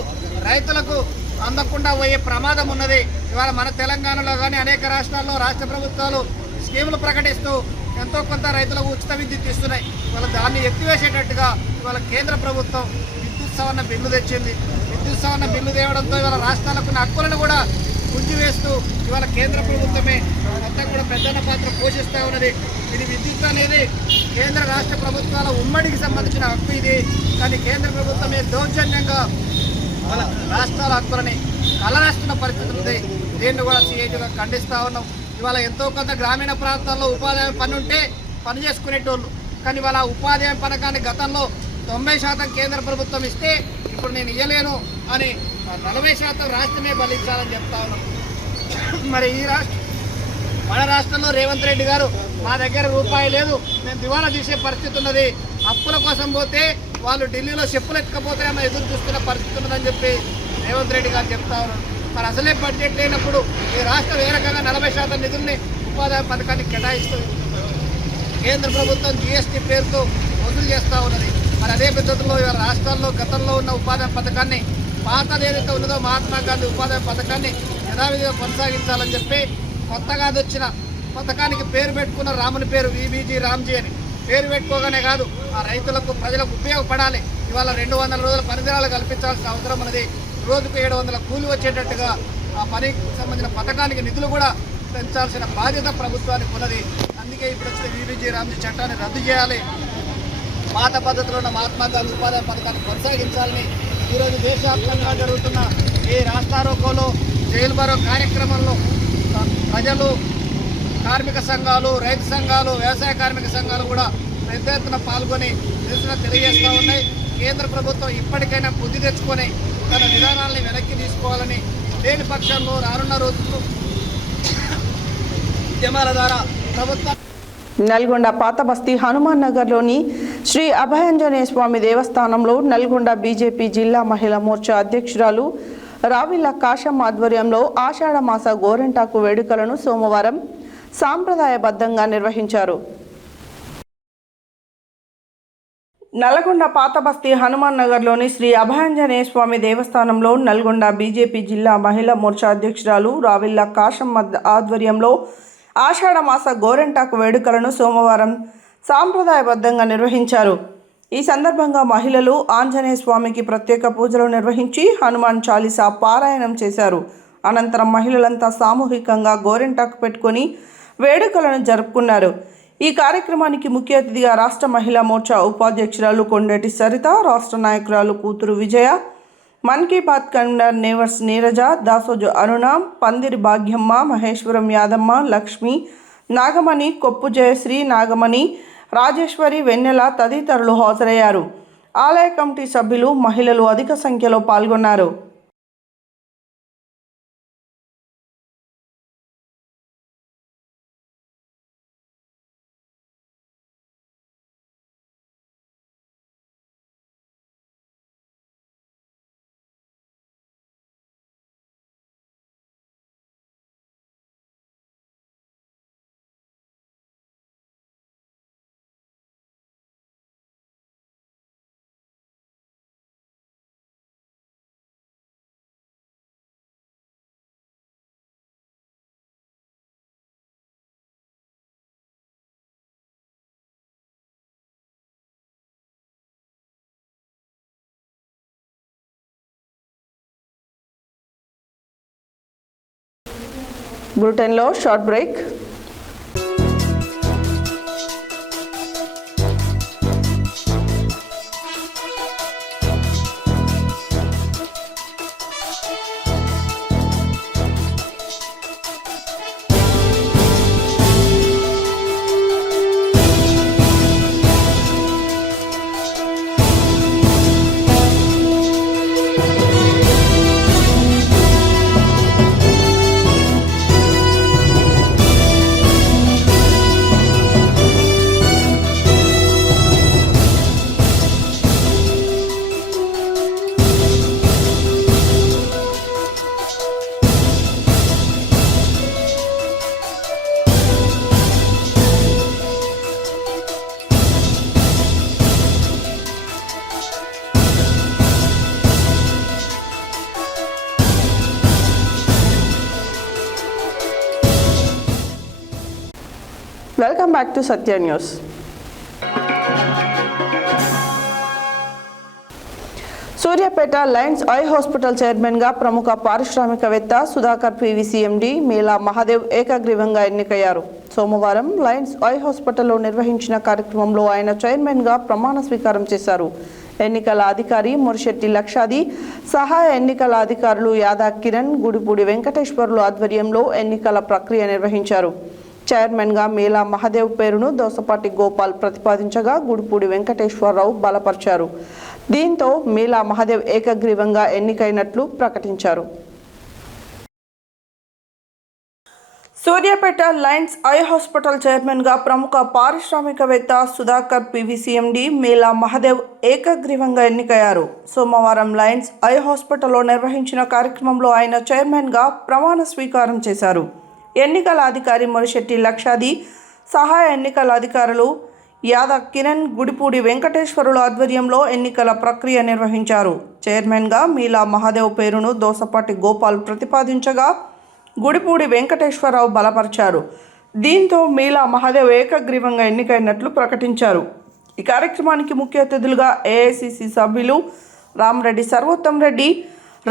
రైతులకు అందకుండా పోయే ప్రమాదం ఉన్నది. ఇవాళ మన తెలంగాణలో కానీ అనేక రాష్ట్రాల్లో రాష్ట్ర ప్రభుత్వాలు స్కీములు ప్రకటిస్తూ ఎంతో కొంత రైతులకు ఉచిత విద్యుత్ ఇస్తున్నాయి. ఇవాళ దాన్ని ఎత్తివేసేటట్టుగా ఇవాళ కేంద్ర ప్రభుత్వం విద్యుత్ సవరణ బిల్లు తెచ్చింది. విద్యుత్ సవరణ బిల్లు తేవడంతో ఇవాళ రాష్ట్రాలకు ఉన్న హక్కులను కూడా గుంజివేస్తూ ఇవాళ కేంద్ర ప్రభుత్వమే మొత్తం కూడా పెద్దన్న పాత్ర పోషిస్తూ ఉన్నది. ఇది విద్యుత్ అనేది కేంద్ర రాష్ట్ర ప్రభుత్వాల ఉమ్మడికి సంబంధించిన హక్కు ఇది. కానీ కేంద్ర ప్రభుత్వమే దౌర్జన్యంగా వాళ్ళ రాష్ట్రాల హక్కులని కలరాస్తున్న పరిస్థితి ఉంది. దీన్ని కూడా CITగా ఖండిస్తూ ఉన్నాం. ఇవాళ ఎంతో కొంత గ్రామీణ ప్రాంతాల్లో ఉపాధి హామీ పని ఉంటే పని చేసుకునేటోళ్ళు, కానీ ఇవాళ ఉపాధి హామీ పథకాన్ని గతంలో 90% కేంద్ర ప్రభుత్వం ఇస్తే ఇప్పుడు నేను ఇవ్వలేను అని 40% రాష్ట్రమే బలించాలని చెప్తా ఉన్నాం. మరి మన రాష్ట్రంలో రేవంత్ రెడ్డి గారు మా దగ్గర రూపాయి లేదు, మేము దివాలా తీసే పరిస్థితి ఉన్నది, అప్పుల కోసం పోతే వాళ్ళు ఢిల్లీలో చెప్పులు ఎత్తుకపోతారేమో ఎదురు చూస్తున్న పరిస్థితి ఉన్నదని చెప్పి రేవంత్ రెడ్డి గారు చెప్తా ఉన్నారు. మరి అసలే బడ్జెట్ లేనప్పుడు ఈ రాష్ట్రం ఏ రకంగా 40% నిధుల్ని ఉపాధి పథకానికి కేటాయిస్తుంది? కేంద్ర ప్రభుత్వం GST పేరుతో వసూలు చేస్తూ ఉన్నది. మరి అదే పద్ధతిలో ఇవాళ రాష్ట్రాల్లో గతంలో ఉన్న ఉపాధి పథకాన్ని పాతది ఏదైతే ఉన్నదో మహాత్మా గాంధీ ఉపాధి పథకాన్ని యథావిధిగా కొనసాగించాలని చెప్పి కొత్తగా వచ్చిన పథకానికి పేరు పెట్టుకున్న రాముని పేరు VBG రామ్జీ అని పేరు పెట్టుకోగానే కాదు, ఆ రైతులకు ప్రజలకు ఉపయోగపడాలి. ఇవాళ 200 రోజుల పనిదినాలు కల్పించాల్సిన అవసరం ఉన్నది. రోజుకు 700 కూలి వచ్చేటట్టుగా ఆ పనికి సంబంధించిన పథకానికి నిధులు కూడా పెంచాల్సిన బాధ్యత ప్రభుత్వానికి ఉన్నది. అందుకే ఇప్పుడు వచ్చిన VBG రామ్జీ చట్టాన్ని రద్దు చేయాలి, పాత పద్ధతిలో ఉన్న మహాత్మా గాంధీ ఉపాధి పథకాన్ని కొనసాగించాలని ఈరోజు దేశవ్యాప్తంగా జరుగుతున్న ఈ రాస్తారోకోలో జైలు బరో కార్యక్రమంలో ప్రజలు, కార్మిక సంఘాలు, రైతు సంఘాలు, వ్యవసాయ కార్మిక సంఘాలు కూడా పెద్ద ఎత్తున పాల్గొని నిరసన తెలియజేస్తూ ఉన్నాయి. కేంద్ర ప్రభుత్వం ఇప్పటికైనా బుద్ధి తెచ్చుకొని తన విధానాలని వెనక్కి తీసుకోవాలని, లేని పక్షంలో రానున్న రోజుల్లో ఉద్యమాల ద్వారా ప్రభుత్వం నల్గొండ పాత బస్తీ హనుమాన్ నగర్లోని శ్రీ అభయాంజనేయ స్వామి దేవస్థానంలో నల్గొండ బీజేపీ జిల్లా మహిళా మోర్చా అధ్యక్షురాలు రావిళ్ల కాశం ఆధ్వర్యంలో ఆషాఢ మాస గోరెంటాకు వేడుకలను సోమవారం సాంప్రదాయబద్ధంగా నిర్వహించారు. నల్గొండ పాతబస్తీ హనుమాన్ నగర్లోని శ్రీ అభయాంజనేయ స్వామి దేవస్థానంలో నల్గొండ బీజేపీ జిల్లా మహిళా మోర్చా అధ్యక్షురాలు రావిళ్ల కాశం ఆధ్వర్యంలో ఆషాఢ మాస గోరెంటాకు వేడుకలను సోమవారం సాంప్రదాయబద్ధంగా నిర్వహించారు. ఈ సందర్భంగా మహిళలు ఆంజనేయ స్వామికి ప్రత్యేక పూజలు నిర్వహించి హనుమాన్ చాలీసా పారాయణం చేశారు. అనంతరం మహిళలంతా సామూహికంగా గోరెంటాకు పెట్టుకొని వేడుకలను జరుపుకున్నారు. ఈ కార్యక్రమానికి ముఖ్య అతిథిగా రాష్ట్ర మహిళా మోర్చా ఉపాధ్యక్షురాలు కొండేటి సరిత, రాష్ట్ర నాయకురాలు కూతురు విజయ, మన్ కీ బాత్ కన్వీనర్ నేవర్స్ నీరజ, దాసోజు అరుణ, పందిరి భాగ్యమ్మ, మహేశ్వరం యాదమ్మ, లక్ష్మి, నాగమణి, కొప్పు జయశ్రీ, నాగమణి, రాజేశ్వరి, వెన్నెల తదితరులు హాజరయ్యారు. ఆలయ కమిటీ సభ్యులు, మహిళలు అధిక సంఖ్యలో పాల్గొన్నారు. బులెటిన్లో short break. Welcome back to Satya news. Suryapet Lions eye hospital చైర్మన్గా ప్రముఖ పారిశ్రామికవేత్త సుధాకర్ పీవీసీ ఎండీ మేళా మహాదేవ్ ఏకగ్రీవంగా ఎన్నికయ్యారు. సోమవారం లయన్స్ ఐ హాస్పిటల్లో నిర్వహించిన కార్యక్రమంలో ఆయన చైర్మన్గా ప్రమాణ స్వీకారం చేశారు. ఎన్నికల అధికారి మురిశెట్టి లక్షాది, సహాయ ఎన్నికల అధికారులు యాదా కిరణ్, గుడిపూడి వెంకటేశ్వర్లు ఆధ్వర్యంలో ఎన్నికల ప్రక్రియ నిర్వహించారు. చైర్మన్గా మేళా మహాదేవ్ పేరును దోసపాటి గోపాల్ ప్రతిపాదించగా గుడిపూడి వెంకటేశ్వరరావు బలపరిచారు. దీంతో మేళా మహాదేవ్ ఏకగ్రీవంగా ఎన్నికైనట్లు ప్రకటించారు. సూర్యాపేట లయన్స్ ఐ హాస్పిటల్ చైర్మన్గా ప్రముఖ పారిశ్రామికవేత్త సుధాకర్ పీవీసీ ఎండీ మేళా మహాదేవ్ ఏకగ్రీవంగా ఎన్నికయ్యారు. సోమవారం లయన్స్ ఐ హాస్పిటల్లో నిర్వహించిన కార్యక్రమంలో ఆయన చైర్మన్గా ప్రమాణ స్వీకారం చేశారు. ఎన్నికల అధికారి మురిశెట్టి లక్షాది, సహాయ ఎన్నికల అధికారులు యాదా కిరణ్, గుడిపూడి వెంకటేశ్వరుల ఆధ్వర్యంలో ఎన్నికల ప్రక్రియ నిర్వహించారు. చైర్మన్గా మేళా మహాదేవ్ పేరును దోసపాటి గోపాల్ ప్రతిపాదించగా గుడిపూడి వెంకటేశ్వరరావు బలపరిచారు. దీంతో మేళా మహాదేవ్ ఏకగ్రీవంగా ఎన్నికైనట్లు ప్రకటించారు. ఈ కార్యక్రమానికి ముఖ్య అతిథులుగా ఏఐసిసి సభ్యులు రామరెడ్డి సర్వోత్తం రెడ్డి,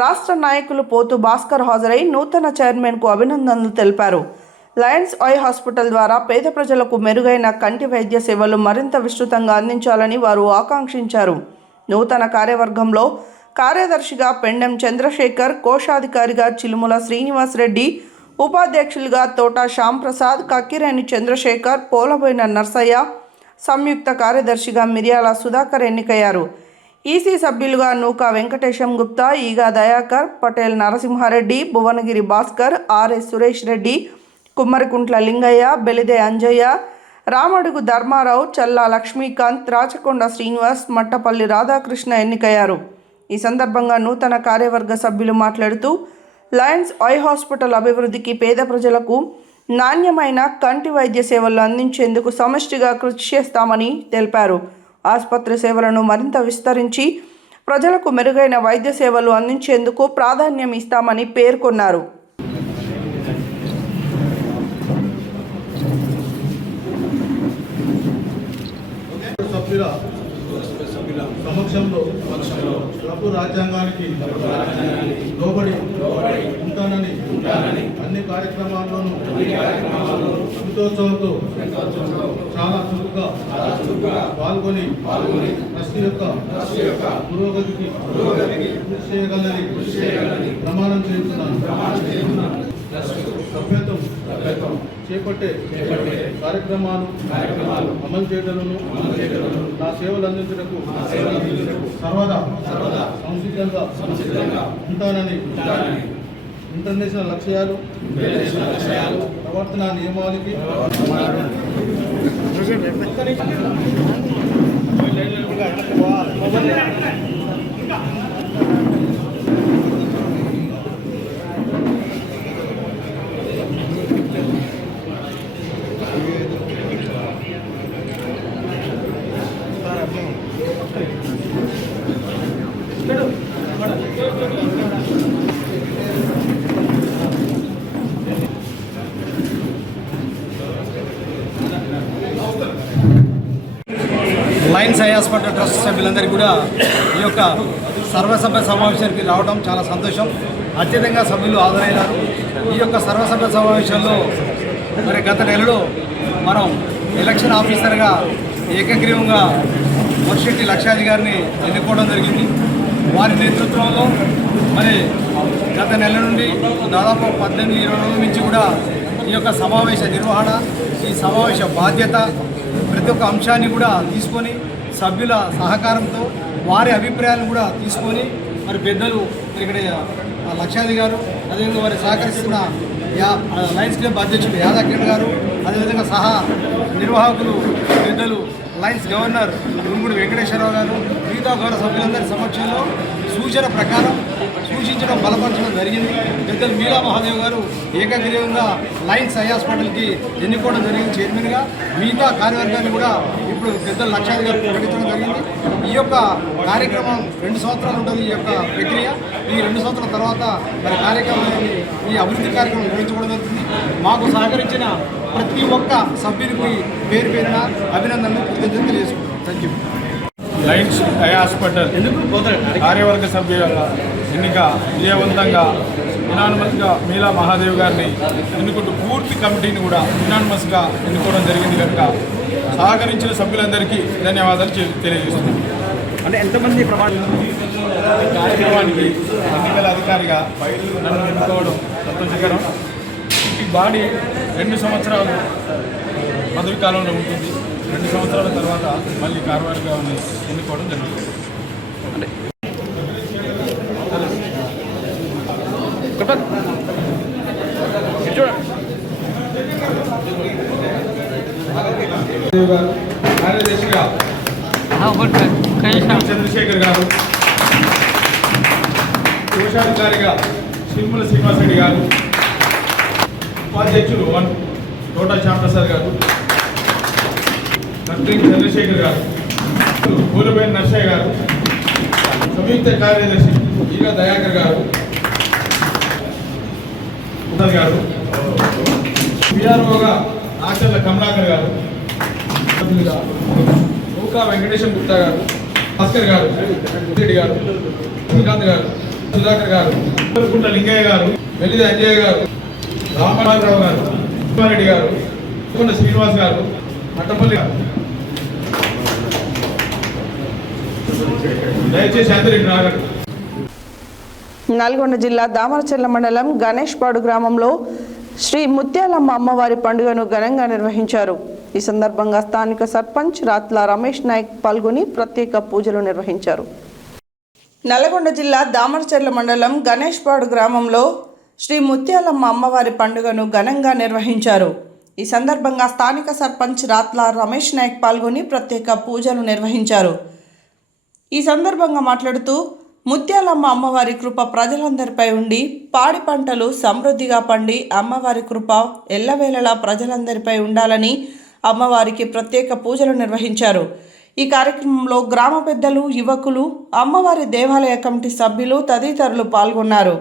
రాష్ట్ర నాయకులు పోతు భాస్కర్ హాజరై నూతన చైర్మన్కు అభినందనలు తెలిపారు. లయన్స్ ఐ హాస్పిటల్ ద్వారా పేద ప్రజలకు మెరుగైన కంటి వైద్య సేవలు మరింత విస్తృతంగా అందించాలని వారు ఆకాంక్షించారు. నూతన కార్యవర్గంలో కార్యదర్శిగా పెండెం చంద్రశేఖర్, కోశాధికారిగా చిలుముల శ్రీనివాస్ రెడ్డి, ఉపాధ్యక్షులుగా తోట శ్యాంప్రసాద్, కక్కిరేని చంద్రశేఖర్, పోలబోయిన నర్సయ్య, సంయుక్త కార్యదర్శిగా మిర్యాల సుధాకర్ ఎన్నికయ్యారు. ఈసీ సభ్యులుగా నూకా వెంకటేశం గుప్తా, ఈగా దయాకర్, పటేల్ నరసింహారెడ్డి, భువనగిరి భాస్కర్, ఆర్ఎస్ సురేష్ రెడ్డి, కుమ్మరికుంట్ల లింగయ్య, బెలిదే అంజయ్య, రామడుగు ధర్మారావు, చల్లా లక్ష్మీకాంత్, రాచకొండ శ్రీనివాస్, మట్టపల్లి రాధాకృష్ణ ఎన్నికయ్యారు. ఈ సందర్భంగా నూతన కార్యవర్గ సభ్యులు మాట్లాడుతూ లయన్స్ ఐ హాస్పిటల్ అభివృద్ధికి పేద ప్రజలకు నాణ్యమైన కంటి వైద్య సేవలు అందించేందుకు సమష్టిగా కృషి చేస్తామని తెలిపారు. ఆసుపత్రి సేవలను మరింత విస్తరించి ప్రజలకు మెరుగైన వైద్య సేవలు అందించేందుకు ప్రాధాన్యం ఇస్తామని పేర్కొన్నారు. సభ్యుల సమక్షంలో ప్రభు రాజ్యాంగానికి లోబడి ఉంటానని అన్ని కార్యక్రమాల్లోనూ సంతోషంతో చాలా చురుగ్గా పాల్గొని ట్రస్ట్ యొక్క పురోగతికి కృషి చేయగలని ప్రమాణం చేస్తున్నాను. సభ్యత్వం చేపట్టే కార్యక్రమాలు అమలు చేయటలను నా సేవలు అందించడానికి సర్వదా సంసిద్ధంగా ఉంటానని ఇంటర్నేషనల్ లక్ష్యాలు ప్రవర్తన నియమాలకి లయన్స్ ఐ హాస్పిటల్ ట్రస్ట్ సభ్యులందరికీ కూడా ఈ యొక్క సర్వసభ్య సమావేశానికి రావడం చాలా సంతోషం. అత్యధికంగా సభ్యులు హాజరైనారు. ఈ యొక్క సర్వసభ్య సమావేశంలో మరి గత నెలలో మనం ఎలక్షన్ ఆఫీసర్గా ఏకగ్రీవంగా వర్షెట్టి లక్షాధికారిని ఎన్నుకోవడం జరిగింది. వారి నేతృత్వంలో మరి గత నెల నుండి దాదాపు 18-20 రోజుల నుంచి కూడా ఈ యొక్క సమావేశ నిర్వహణ, ఈ సమావేశ బాధ్యత ప్రతి ఒక్క అంశాన్ని కూడా తీసుకొని సభ్యుల సహకారంతో వారి అభిప్రాయాలను కూడా తీసుకొని మరి పెద్దలు ఇక్కడ లక్షాది గారు, అదేవిధంగా వారి సహకరిస్తున్న లయన్స్ క్లబ్ అధ్యక్షుడు యాదగిరి గారు, అదేవిధంగా సహా నిర్వాహకులు పెద్దలు లయన్స్ గవర్నర్ గురుగుడు వెంకటేశ్వరరావు గారు, మిగతా గౌరవ సభ్యులందరి సమక్షంలో సూచన ప్రకారం సూచించడం బలపరచడం జరిగింది. పెద్దలు మీలా మహాదేవ్ గారు ఏకగ్రీవంగా లయన్స్ ఐ హాస్పిటల్కి ఎన్నుకోవడం జరిగింది చైర్మన్గా. మిగతా కార్యవర్గాన్ని కూడా ఇప్పుడు పెద్దలు లక్షాది గారు ప్రకటించడం జరిగింది. ఈ యొక్క కార్యక్రమం 2 సంవత్సరాలు ఉంటుంది. ఈ యొక్క ప్రక్రియ ఈ 2 సంవత్సరాల తర్వాత మరి కార్యక్రమాన్ని ఈ అభివృద్ధి కార్యక్రమం నిర్వహించుకోవడం జరుగుతుంది. మాకు సహకరించిన ప్రతి ఒక్క సభ్యునికి పేరు పేరున అభినందనలు కృతజ్ఞతలు తెలియజేసుకుంటాం. Thank you. Lions eye hospital కార్యవర్గ సభ్యుల ఎన్నిక విజయవంతంగా యునానిమస్గా మీలా మహాదేవ్ గారిని ఎన్నుకుంటూ పూర్తి కమిటీని కూడా యునానిమస్గా ఎన్నుకోవడం జరిగింది కనుక సహకరించిన సభ్యులందరికీ ధన్యవాదాలు తెలియజేస్తున్నాం. అంటే ఎంతమంది కార్యక్రమానికి ఎన్నికల అధికారిగా నన్ను ఎన్నుకోవడం సంతోషకరం. ఈ బాడీ 2 సంవత్సరాలు పదవి కాలంలో ఉంటుంది. 2 సంవత్సరాల తర్వాత మళ్ళీ కార్యవర్గాన్ని ఎన్నుకోవడం జరుగుతుంది. కార్యదర్శిగా చంద్రశేఖర్ గారు, కోశాధికారిగా శ్రీముల శ్రీనివాసరెడ్డి గారు, ఉపాధ్యక్షులు తోటా శ్యాంప్రసాద్ గారు, నర్సింగ్ చంద్రశేఖర్ గారు, పూలపేట నర్సయ్య గారు, సంయుక్త కార్యదర్శి ఈగా దయాకర్ గారు గారు, పిఆర్ఓగా ఆచర్ల కమలాకర్ గారు, నూకా వెంకటేశ్వర గుప్తా గారు, భాస్కర్ గారు, రెడ్డి గారు, శ్రీకాంత్ గారు, సుధాకర్ గారు, కుంట లింగయ్య గారు, వెల్లిద అంజయ్య గారు, రామారావు గారు, రెడ్డి గారు, శ్రీనివాస్ గారు, అట్టపల్లి గారు, దయచేసి అందరికి రాగలరు. నల్గొండ జిల్లా దామరచెర్ల మండలం గణేష్పాడు గ్రామంలో శ్రీ ముత్యాలమ్మ అమ్మవారి పండుగను ఘనంగా నిర్వహించారు. ఈ సందర్భంగా స్థానిక సర్పంచ్ రాత్ల రమేష్ నాయక్ పాల్గొని ప్రత్యేక పూజలు నిర్వహించారు. నల్గొండ జిల్లా దామరచెర్ల మండలం గణేష్పాడు గ్రామంలో శ్రీ ముత్యాలమ్మ అమ్మవారి పండుగను ఘనంగా నిర్వహించారు. ఈ సందర్భంగా స్థానిక సర్పంచ్ రాత్ల రమేష్ నాయక్ పాల్గొని ప్రత్యేక పూజలు నిర్వహించారు. ఈ సందర్భంగా మాట్లాడుతూ ముత్యాలమ్మ అమ్మవారి కృప ప్రజలందరిపై ఉండి పాడి పంటలు సమృద్ధిగా పండి అమ్మవారి కృప ఎల్లవేళలా ప్రజలందరిపై ఉండాలని అమ్మవారికి ప్రత్యేక పూజలు నిర్వహించారు. ఈ కార్యక్రమంలో గ్రామ పెద్దలు, యువకులు, అమ్మవారి దేవాలయ కమిటీ సభ్యులు తదితరులు పాల్గొన్నారు.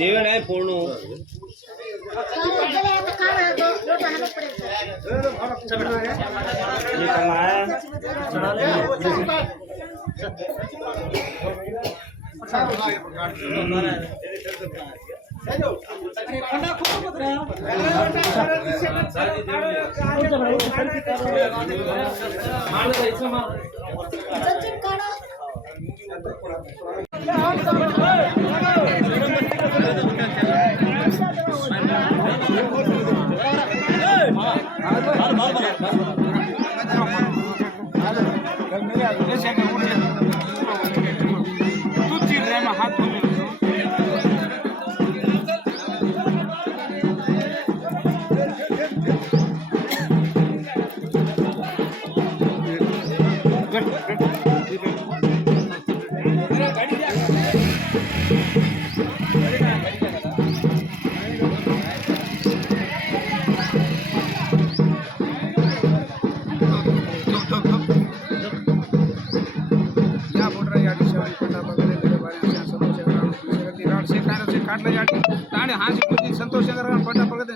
देवण है पूर्ण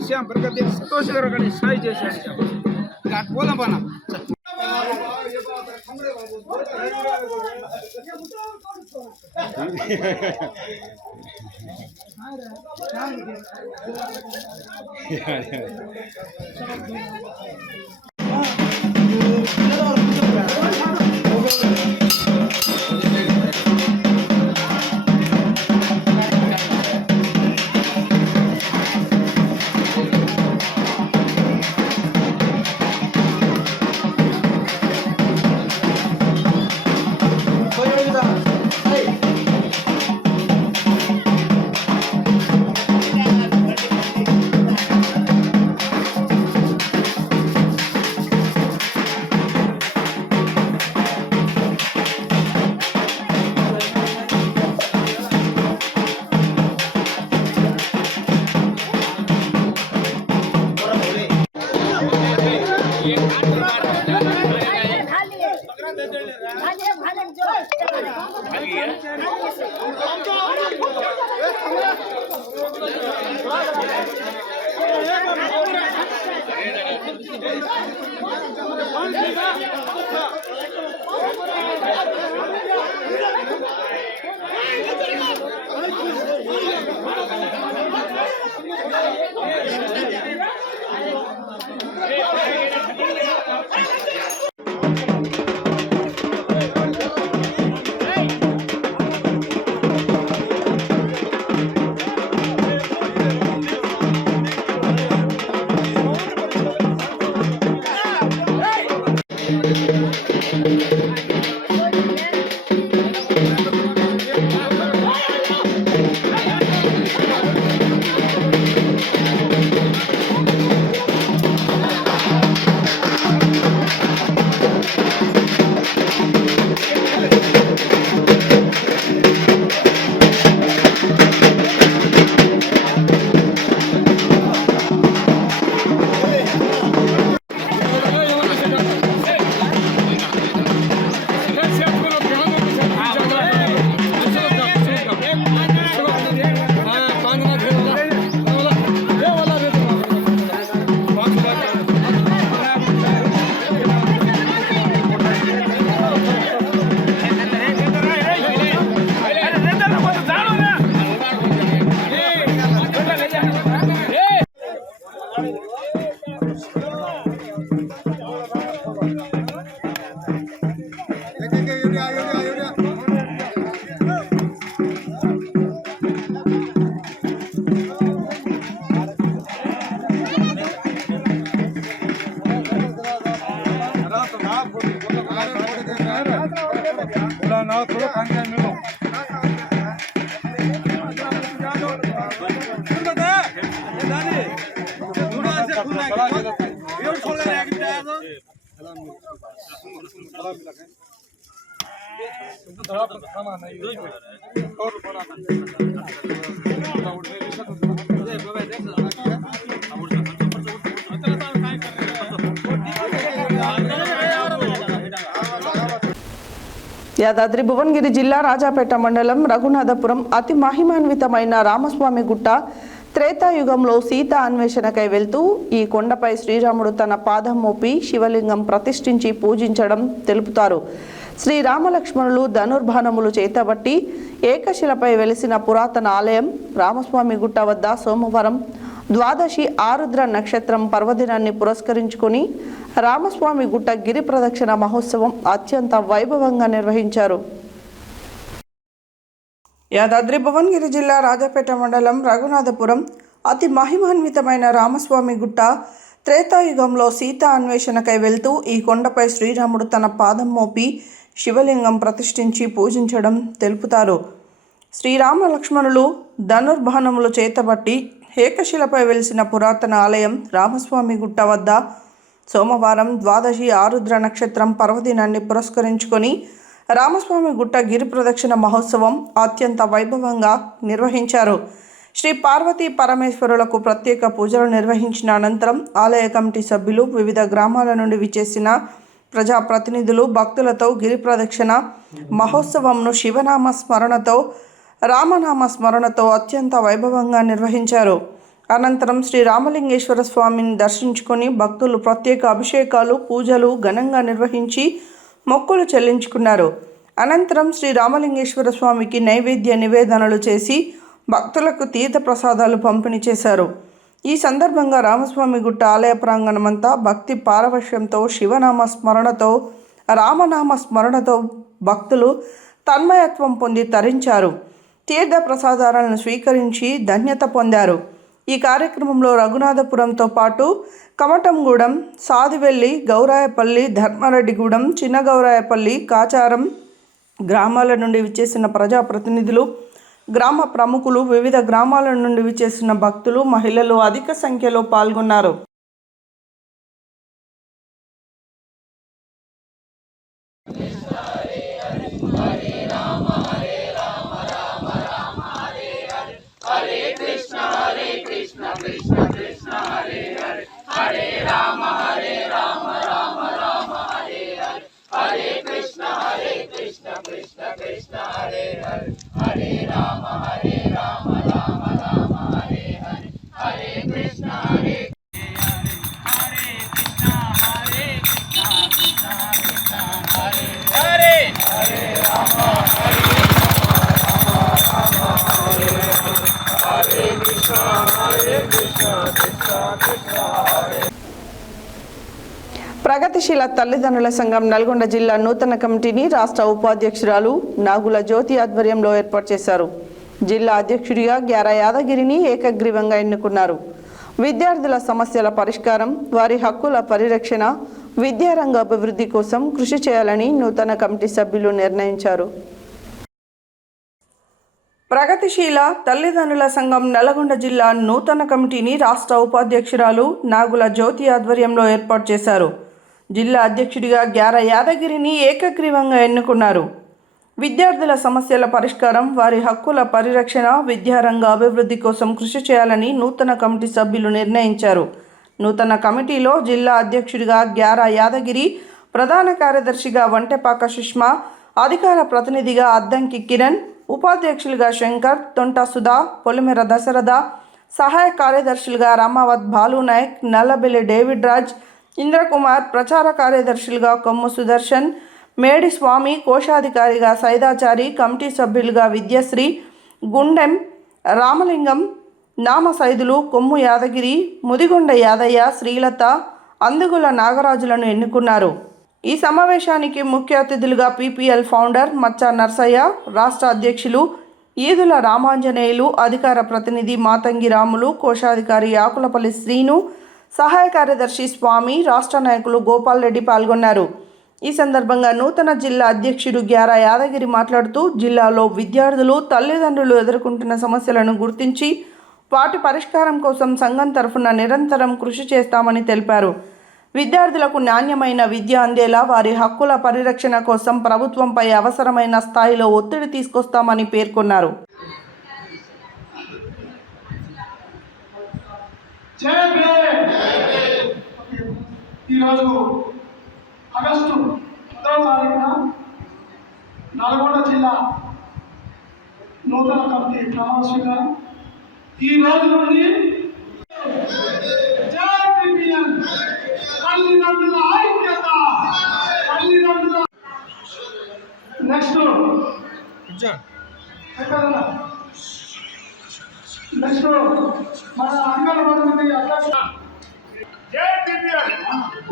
श्याम बरकत संतोष साई చేశాడు పోదాం పన యాదాద్రి భువనగిరి జిల్లా రాజాపేట మండలం రఘునాథపురం అతి మహిమాన్వితమైన రామస్వామి గుట్ట త్రేతాయుగంలో సీత అన్వేషణకై వెళ్తూ ఈ కొండపై శ్రీరాముడు తన పాదం మోపి శివలింగం ప్రతిష్ఠించి పూజించడం తెలుపుతారు. శ్రీరామలక్ష్మణులు ధనుర్బాణములు చేతబట్టి ఏకశిలపై వెలిసిన పురాతన ఆలయం రామస్వామి గుట్ట వద్ద సోమవారం ద్వాదశి ఆరుద్ర నక్షత్రం పర్వదినాన్ని పురస్కరించుకుని రామస్వామి గుట్ట గిరి ప్రదక్షిణ మహోత్సవం అత్యంత వైభవంగా నిర్వహించారు. యాదాద్రి భువనగిరి జిల్లా రాజాపేట మండలం రఘునాథపురం అతి మహిమాన్వితమైన రామస్వామి గుట్ట త్రేతాయుగంలో సీత అన్వేషణకై వెళ్తూ ఈ కొండపై శ్రీరాముడు తన పాదం మోపి శివలింగం ప్రతిష్ఠించి పూజించడం తెలుపుతారు. శ్రీరామ లక్ష్మణులు ధనుర్బాణములు చేతబట్టి ఏకశిలపై వెలిసిన పురాతన ఆలయం రామస్వామి గుట్ట వద్ద సోమవారం ద్వాదశి ఆరుద్ర నక్షత్రం పర్వదినాన్ని పురస్కరించుకొని రామస్వామి గుట్ట గిరి ప్రదక్షిణ మహోత్సవం అత్యంత వైభవంగా నిర్వహించారు. శ్రీ పార్వతీ పరమేశ్వరులకు ప్రత్యేక పూజలు నిర్వహించిన అనంతరం ఆలయ కమిటీ సభ్యులు వివిధ గ్రామాల నుండి విచ్చేసిన ప్రజాప్రతినిధులు భక్తులతో గిరి ప్రదక్షిణ మహోత్సవంను శివనామ స్మరణతో రామనామ స్మరణతో అత్యంత వైభవంగా నిర్వహించారు. అనంతరం శ్రీ రామలింగేశ్వర స్వామిని దర్శించుకొని భక్తులు ప్రత్యేక అభిషేకాలు పూజలు ఘనంగా నిర్వహించి మొక్కులు చెల్లించుకున్నారు. అనంతరం శ్రీ రామలింగేశ్వర స్వామికి నైవేద్య నివేదనలు చేసి భక్తులకు తీర్థ ప్రసాదాలు పంపిణీ చేశారు. ఈ సందర్భంగా రామస్వామి గుట్ట ఆలయ ప్రాంగణమంతా భక్తి పారవశ్యంతో శివనామ స్మరణతో రామనామ స్మరణతో భక్తులు తన్మయత్వం పొంది తరించారు. తీర్థ ప్రసాదాలను స్వీకరించి ధన్యత పొందారు. ఈ కార్యక్రమంలో రఘునాథపురంతో పాటు కమటంగూడెం, సాదివెల్లి, గౌరాయపల్లి, ధర్మారెడ్డిగూడెం, చిన్న గౌరాయపల్లి, కాచారం గ్రామాల నుండి విచ్చేసిన ప్రజాప్రతినిధులు, గ్రామ ప్రముఖులు, వివిధ గ్రామాల నుండి విచ్చేసిన భక్తులు, మహిళలు అధిక సంఖ్యలో పాల్గొన్నారు. ప్రగతిశీల తల్లిదండ్రుల సంఘం నల్గొండ జిల్లా నూతన కమిటీని రాష్ట్ర ఉపాధ్యక్షురాలు నాగుల జ్యోతి ఆధ్వర్యంలో ఏర్పాటు చేశారు. జిల్లా అధ్యక్షుడిగా గ్యారా యాదగిరిని ఏకగ్రీవంగా ఎన్నుకున్నారు. విద్యార్థుల సమస్యల పరిష్కారం, వారి హక్కుల పరిరక్షణ, విద్యారంగ అభివృద్ధి కోసం కృషి చేయాలని నూతన కమిటీ సభ్యులు నిర్ణయించారు. ప్రగతిశీల తల్లిదండ్రుల సంఘం నల్గొండ జిల్లా నూతన కమిటీని రాష్ట్ర ఉపాధ్యక్షురాలు నాగుల జ్యోతి ఆధ్వర్యంలో ఏర్పాటు చేశారు. జిల్లా అధ్యక్షుడిగా గ్యారా యాదగిరిని ఏకగ్రీవంగా ఎన్నుకున్నారు. విద్యార్థుల సమస్యల పరిష్కారం, వారి హక్కుల పరిరక్షణ, విద్యారంగ అభివృద్ధి కోసం కృషి చేయాలని నూతన కమిటీ సభ్యులు నిర్ణయించారు. నూతన కమిటీలో జిల్లా అధ్యక్షుడిగా గ్యారా యాదగిరి, ప్రధాన కార్యదర్శిగా వంటెపాక సుష్మా, అధికార ప్రతినిధిగా అద్దంకి కిరణ్, ఉపాధ్యక్షులుగా శంకర్, తొంట సుధా, పొలిమేర దశరథ, సహాయ కార్యదర్శులుగా రామావత్ బాలునాయక్, నల్లబెల్లి డేవిడ్ రాజ్, ఇంద్రకుమార్, ప్రచార కార్యదర్శులుగా కొమ్ము సుదర్శన్, మేడి స్వామి, కోశాధికారిగా సైదాచారి, కమిటీ సభ్యులుగా విద్యశ్రీ, గుండెం రామలింగం, నామ సైదులు కొమ్ము యాదగిరి, ముదిగొండ యాదయ్య, శ్రీలత, అందుగుల నాగరాజులను ఎన్నుకున్నారు. ఈ సమావేశానికి ముఖ్య అతిథులుగా పీపీఎల్ ఫౌండర్ మచ్చా నర్సయ్య, రాష్ట్ర అధ్యక్షులు ఈదుల రామాంజనేయులు, అధికార ప్రతినిధి మాతంగి రాములు, కోశాధికారి ఆకులపల్లి శ్రీను, సహాయ కార్యదర్శి స్వామి, రాష్ట్ర నాయకులు గోపాల్ రెడ్డి పాల్గొన్నారు. ఈ సందర్భంగా నూతన జిల్లా అధ్యక్షుడు గ్యారా యాదగిరి మాట్లాడుతూ జిల్లాలో విద్యార్థులు తల్లిదండ్రులు ఎదుర్కొంటున్న సమస్యలను గుర్తించి వాటి పరిష్కారం కోసం సంఘం తరఫున నిరంతరం కృషి చేస్తామని తెలిపారు. విద్యార్థులకు నాణ్యమైన విద్య అందేలా వారి హక్కుల పరిరక్షణ కోసం ప్రభుత్వంపై అవసరమైన స్థాయిలో ఒత్తిడి తీసుకొస్తామని పేర్కొన్నారు. ఈరోజు ఆగస్టు 10వ తారీఖున నల్గొండ జిల్లా నూతన కమిటీ ప్రమాణ స్వీకారం. ఈ రోజు నుండి తల్లిదండ్రుల ఐక్యత, తల్లిదండ్రుల నెక్స్ట్ మన అంగన్వాడీ అధ్యక్షుడు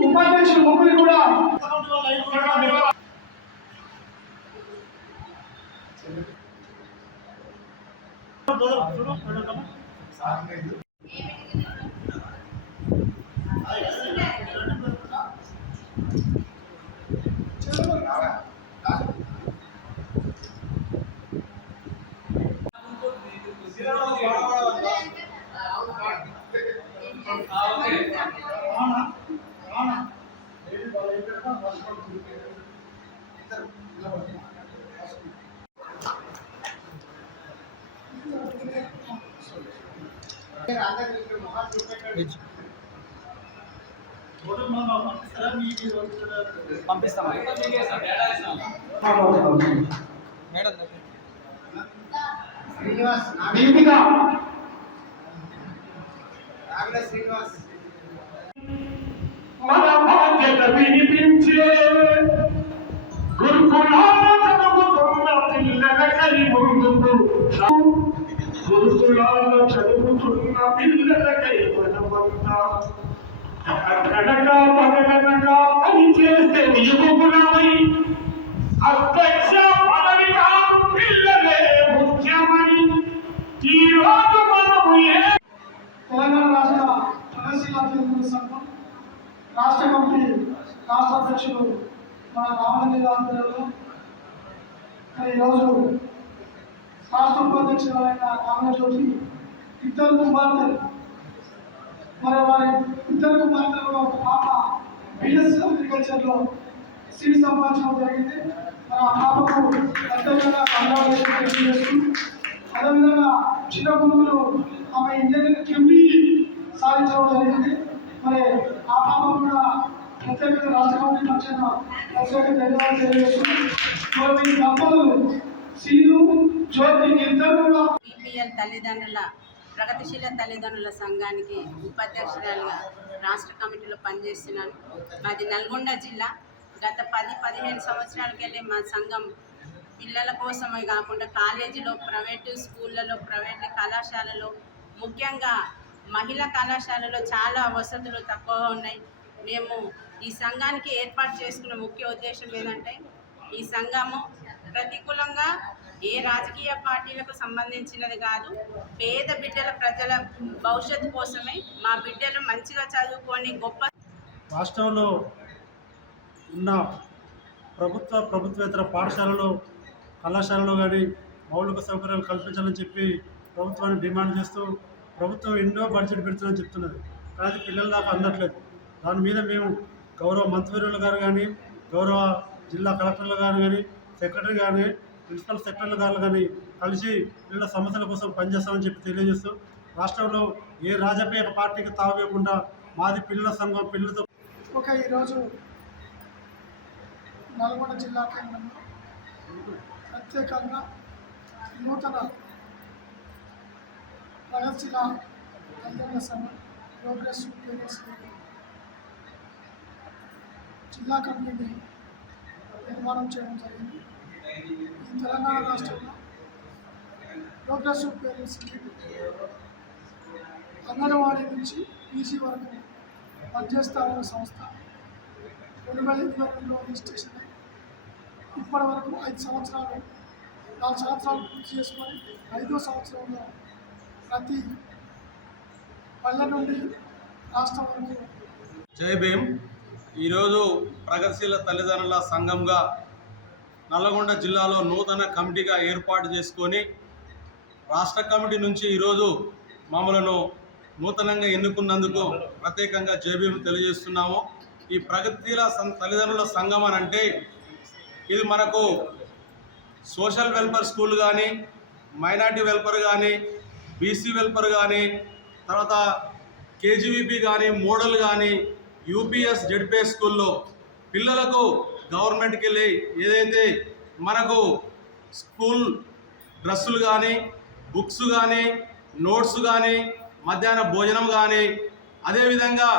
ఉపాధ్యక్షులు ముగ్గురు కూడా మన బాధ్యత వినిపించే గురుకులాల చదువుతున్న పిల్లలకై ముందుకు, గురుకులాల చదువుతున్న పిల్లలకై మనమంతా అనక పగలనక పని చేస్తే యువకులమై అధ్యక్ష పదవి కాదు పిల్లలే ముఖ్యమై ఈరోజు మనము తెలంగాణ రాష్ట్ర ప్రగతిశీల అభ్యర్థుల సంఘం రాష్ట్ర కమిటీ రాష్ట్ర అధ్యక్షులు మన రామలింగ ఆధ్వర్యంలో ఈరోజు రాష్ట్ర ఉపాధ్యక్షులైన రామజ్యోతి ఇద్దరు కుమార్తెలు, మరి వారి ఇద్దరు కుమార్తెలు ఒక పాప బిఎస్సీ అగ్రికల్చర్లో సీట్ సంపాదించడం జరిగింది. మరి ఆ పాపకు ప్రత్యేకంగా కంగ్రాచులేషన్ చేస్తూ, అదేవిధంగా చిన్న గురువులు ఆమె ఇంజనీరింగ్ కిమ్లీ సాధించడం జరిగింది. మరి ఆ పాప కూడా ప్రత్యేకంగా రాష్ట్ర కమిటీ పక్షాన ప్రత్యేక ధన్యవాదాలు తెలియజేస్తూ, మరి దంపతులు సీను జ్యోతి ఇద్దరు కూడా బీపీఎల్ తల్లిదండ్రుల ప్రగతిశీల తల్లిదండ్రుల సంఘానికి ఉపాధ్యక్షురాలుగా రాష్ట్ర కమిటీలో పనిచేస్తున్నాను. మాది నల్గొండ జిల్లా. గత 10-15 సంవత్సరాలకెళ్ళి మా సంఘం పిల్లల కోసమే కాకుండా కాలేజీలో, ప్రైవేటు స్కూళ్ళలో, ప్రైవేటు కళాశాలలో, ముఖ్యంగా మహిళా కళాశాలలో చాలా వసతులు తక్కువగా ఉన్నాయి. మేము ఈ సంఘానికి ఏర్పాటు చేసుకున్న ముఖ్య ఉద్దేశం ఏంటంటే, ఈ సంఘము ప్రతికూలంగా ఏ రాజకీయ పార్టీలకు సంబంధించినది కాదు. పేద బిడ్డల ప్రజల భవిష్యత్తు కోసమే మా బిడ్డలు మంచిగా చదువుకొని గొప్ప రాష్ట్రంలో ఉన్న ప్రభుత్వేతర పాఠశాలలో, కళాశాలలో కానీ మౌలిక సౌకర్యాలు కల్పించాలని చెప్పి ప్రభుత్వాన్ని డిమాండ్ చేస్తూ ప్రభుత్వం ఎన్నో బడ్జెట్ పెడుతుందని చెప్తున్నది. కానీ పిల్లల దాకా అందట్లేదు. దాని మీద మేము గౌరవ మంత్రివర్యులు గారు కానీ, గౌరవ జిల్లా కలెక్టర్లు గారు కానీ, సెక్రటరీ కానీ, ప్రిన్సిపల్ సెక్రటరీలు గారు కానీ కలిసి పిల్లల సమస్యల కోసం పనిచేస్తామని చెప్పి తెలియజేస్తూ, రాష్ట్రంలో ఏ రాజకీయ పార్టీకి తావేయకుండా మాది పిల్లల సంఘం పిల్లలతో ఈరోజు నల్గొండ జిల్లా కేంద్రంలో ప్రత్యేకంగా నూతన ప్రగతిశీల తల్లిదండ్రుల సంఘం ప్రోగ్రెసివ్ పేరెంట్స్ జిల్లా కమిటీని నిర్మాణం చేయడం జరిగింది. ఈ తెలంగాణ రాష్ట్రంలో ప్రోగ్రెసివ్ పేరెంట్స్ అంగన్వాడీ నుంచి పీజీ వరకు పనిచేస్తా ఉన్న సంస్థ 2022లో రిజిస్ట్రేషన్ అయ్యి ఇప్పటి వరకు 4 సంవత్సరాలు పూర్తి చేసుకొని 5వ సంవత్సరంలో ప్రతి పల్లె నుండి రాష్ట్రం వరకు జై భీమ్. ఈరోజు ప్రగతిశీల తల్లిదండ్రుల సంఘంగా నల్లగొండ జిల్లాలో నూతన కమిటీగా ఏర్పాటు చేసుకొని రాష్ట్ర కమిటీ నుంచి ఈరోజు మమ్మలను నూతనంగా ఎన్నుకున్నందుకు ప్రత్యేకంగా జేబీఎం తెలియజేస్తున్నాము. ఈ ప్రగతిశీల తల్లిదండ్రుల సంఘం అని అంటే ఇది మనకు సోషల్ వెల్ఫేర్ స్కూల్ కానీ, మైనార్టీ వెల్ఫేర్ కానీ, బీసీ వెల్ఫేర్ కానీ, తర్వాత కేజీవీపీ కానీ, మోడల్ కానీ, యూపీఎస్ జెడ్పీఎస్ స్కూల్లో పిల్లలకు గవర్నమెంట్కి వెళ్ళి ఏదైతే మనకు స్కూల్ డ్రెస్సులు కానీ, బుక్స్ కానీ, నోట్స్ కానీ, మధ్యాహ్న భోజనం కానీ, అదేవిధంగా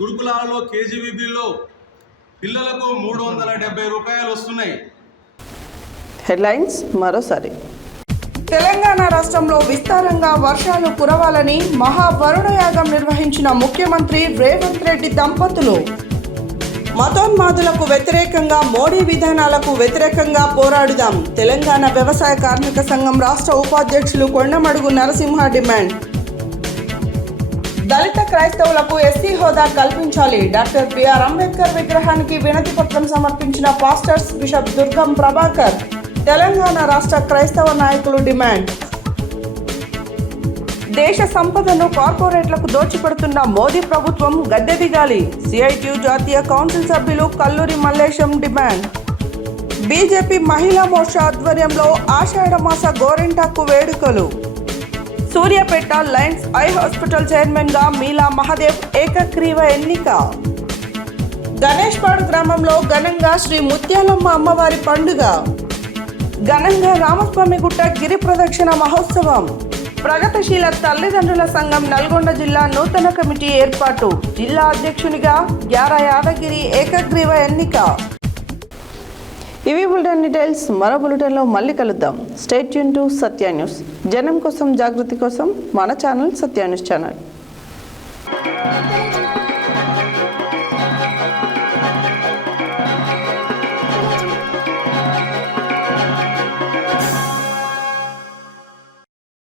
గురుకులాలలో కేజీవీబీలో పిల్లలకు 370 రూపాయలు వస్తున్నాయి. హెడ్లైన్స్ మరోసారి. తెలంగాణ రాష్ట్రంలో విస్తారంగా వర్షాలు కురవాలని మహావరుణయాగం నిర్వహించిన ముఖ్యమంత్రి రేవంత్ రెడ్డి దంపతులు. మతోన్మాదులకు వ్యతిరేకంగా మోడీ విధానాలకు వ్యతిరేకంగా పోరాడుదాం. తెలంగాణ వ్యవసాయ కార్మిక సంఘం రాష్ట్ర ఉపాధ్యక్షులు కొండమడుగు నరసింహ డిమాండ్. దళిత క్రైస్తవులకు ఎస్సీ హోదా కల్పించాలి. డాక్టర్ బిఆర్ అంబేద్కర్ విగ్రహానికి వినతి పత్రం సమర్పించిన పాస్టర్స్ బిషప్ దుర్గం ప్రభాకర్. తెలంగాణ రాష్ట్ర క్రైస్తవ నాయకులు డిమాండ్. దేశ సంపదను కార్పొరేట్లకు దోచిపెడుతున్న మోదీ ప్రభుత్వం గద్దె దిగాలి. సిఐటియు జాతీయ కౌన్సిల్ సభ్యులు కల్లూరి మల్లేశం డిమాండ్. బీజేపీ మహిళా మోర్చా ఆధ్వర్యంలో ఆషాఢమాస గోరింటాకు వేడుకలు. సూర్యాపేట లయన్స్ ఐ హాస్పిటల్ చైర్మన్గా మీలా మహాదేవ్ ఏకగ్రీవ ఎన్నిక. గణేష్పాడు గ్రామంలో ఘనంగా శ్రీ ముత్యాలమ్మ అమ్మవారి పండుగ. ఘనంగా రామస్వామిగుట్ట గిరి ప్రదక్షిణ మహోత్సవం. ప్రగతిశీల తల్లిదండ్రుల సంఘం నల్గొండ జిల్లా నూతన కమిటీ ఏర్పాటు. జిల్లా అధ్యక్షునిగా గ్యారా యాదగిరి ఏకగ్రీవ ఎన్నిక. ఇవి బులెటిన్ డీటెయిల్స్. మరో బులెటిన్లో మళ్ళీ కలుద్దాం. Stay tune to Satya news. జనం కోసం, జాగృతి కోసం మన ఛానల్ సత్య న్యూస్ ఛానల్.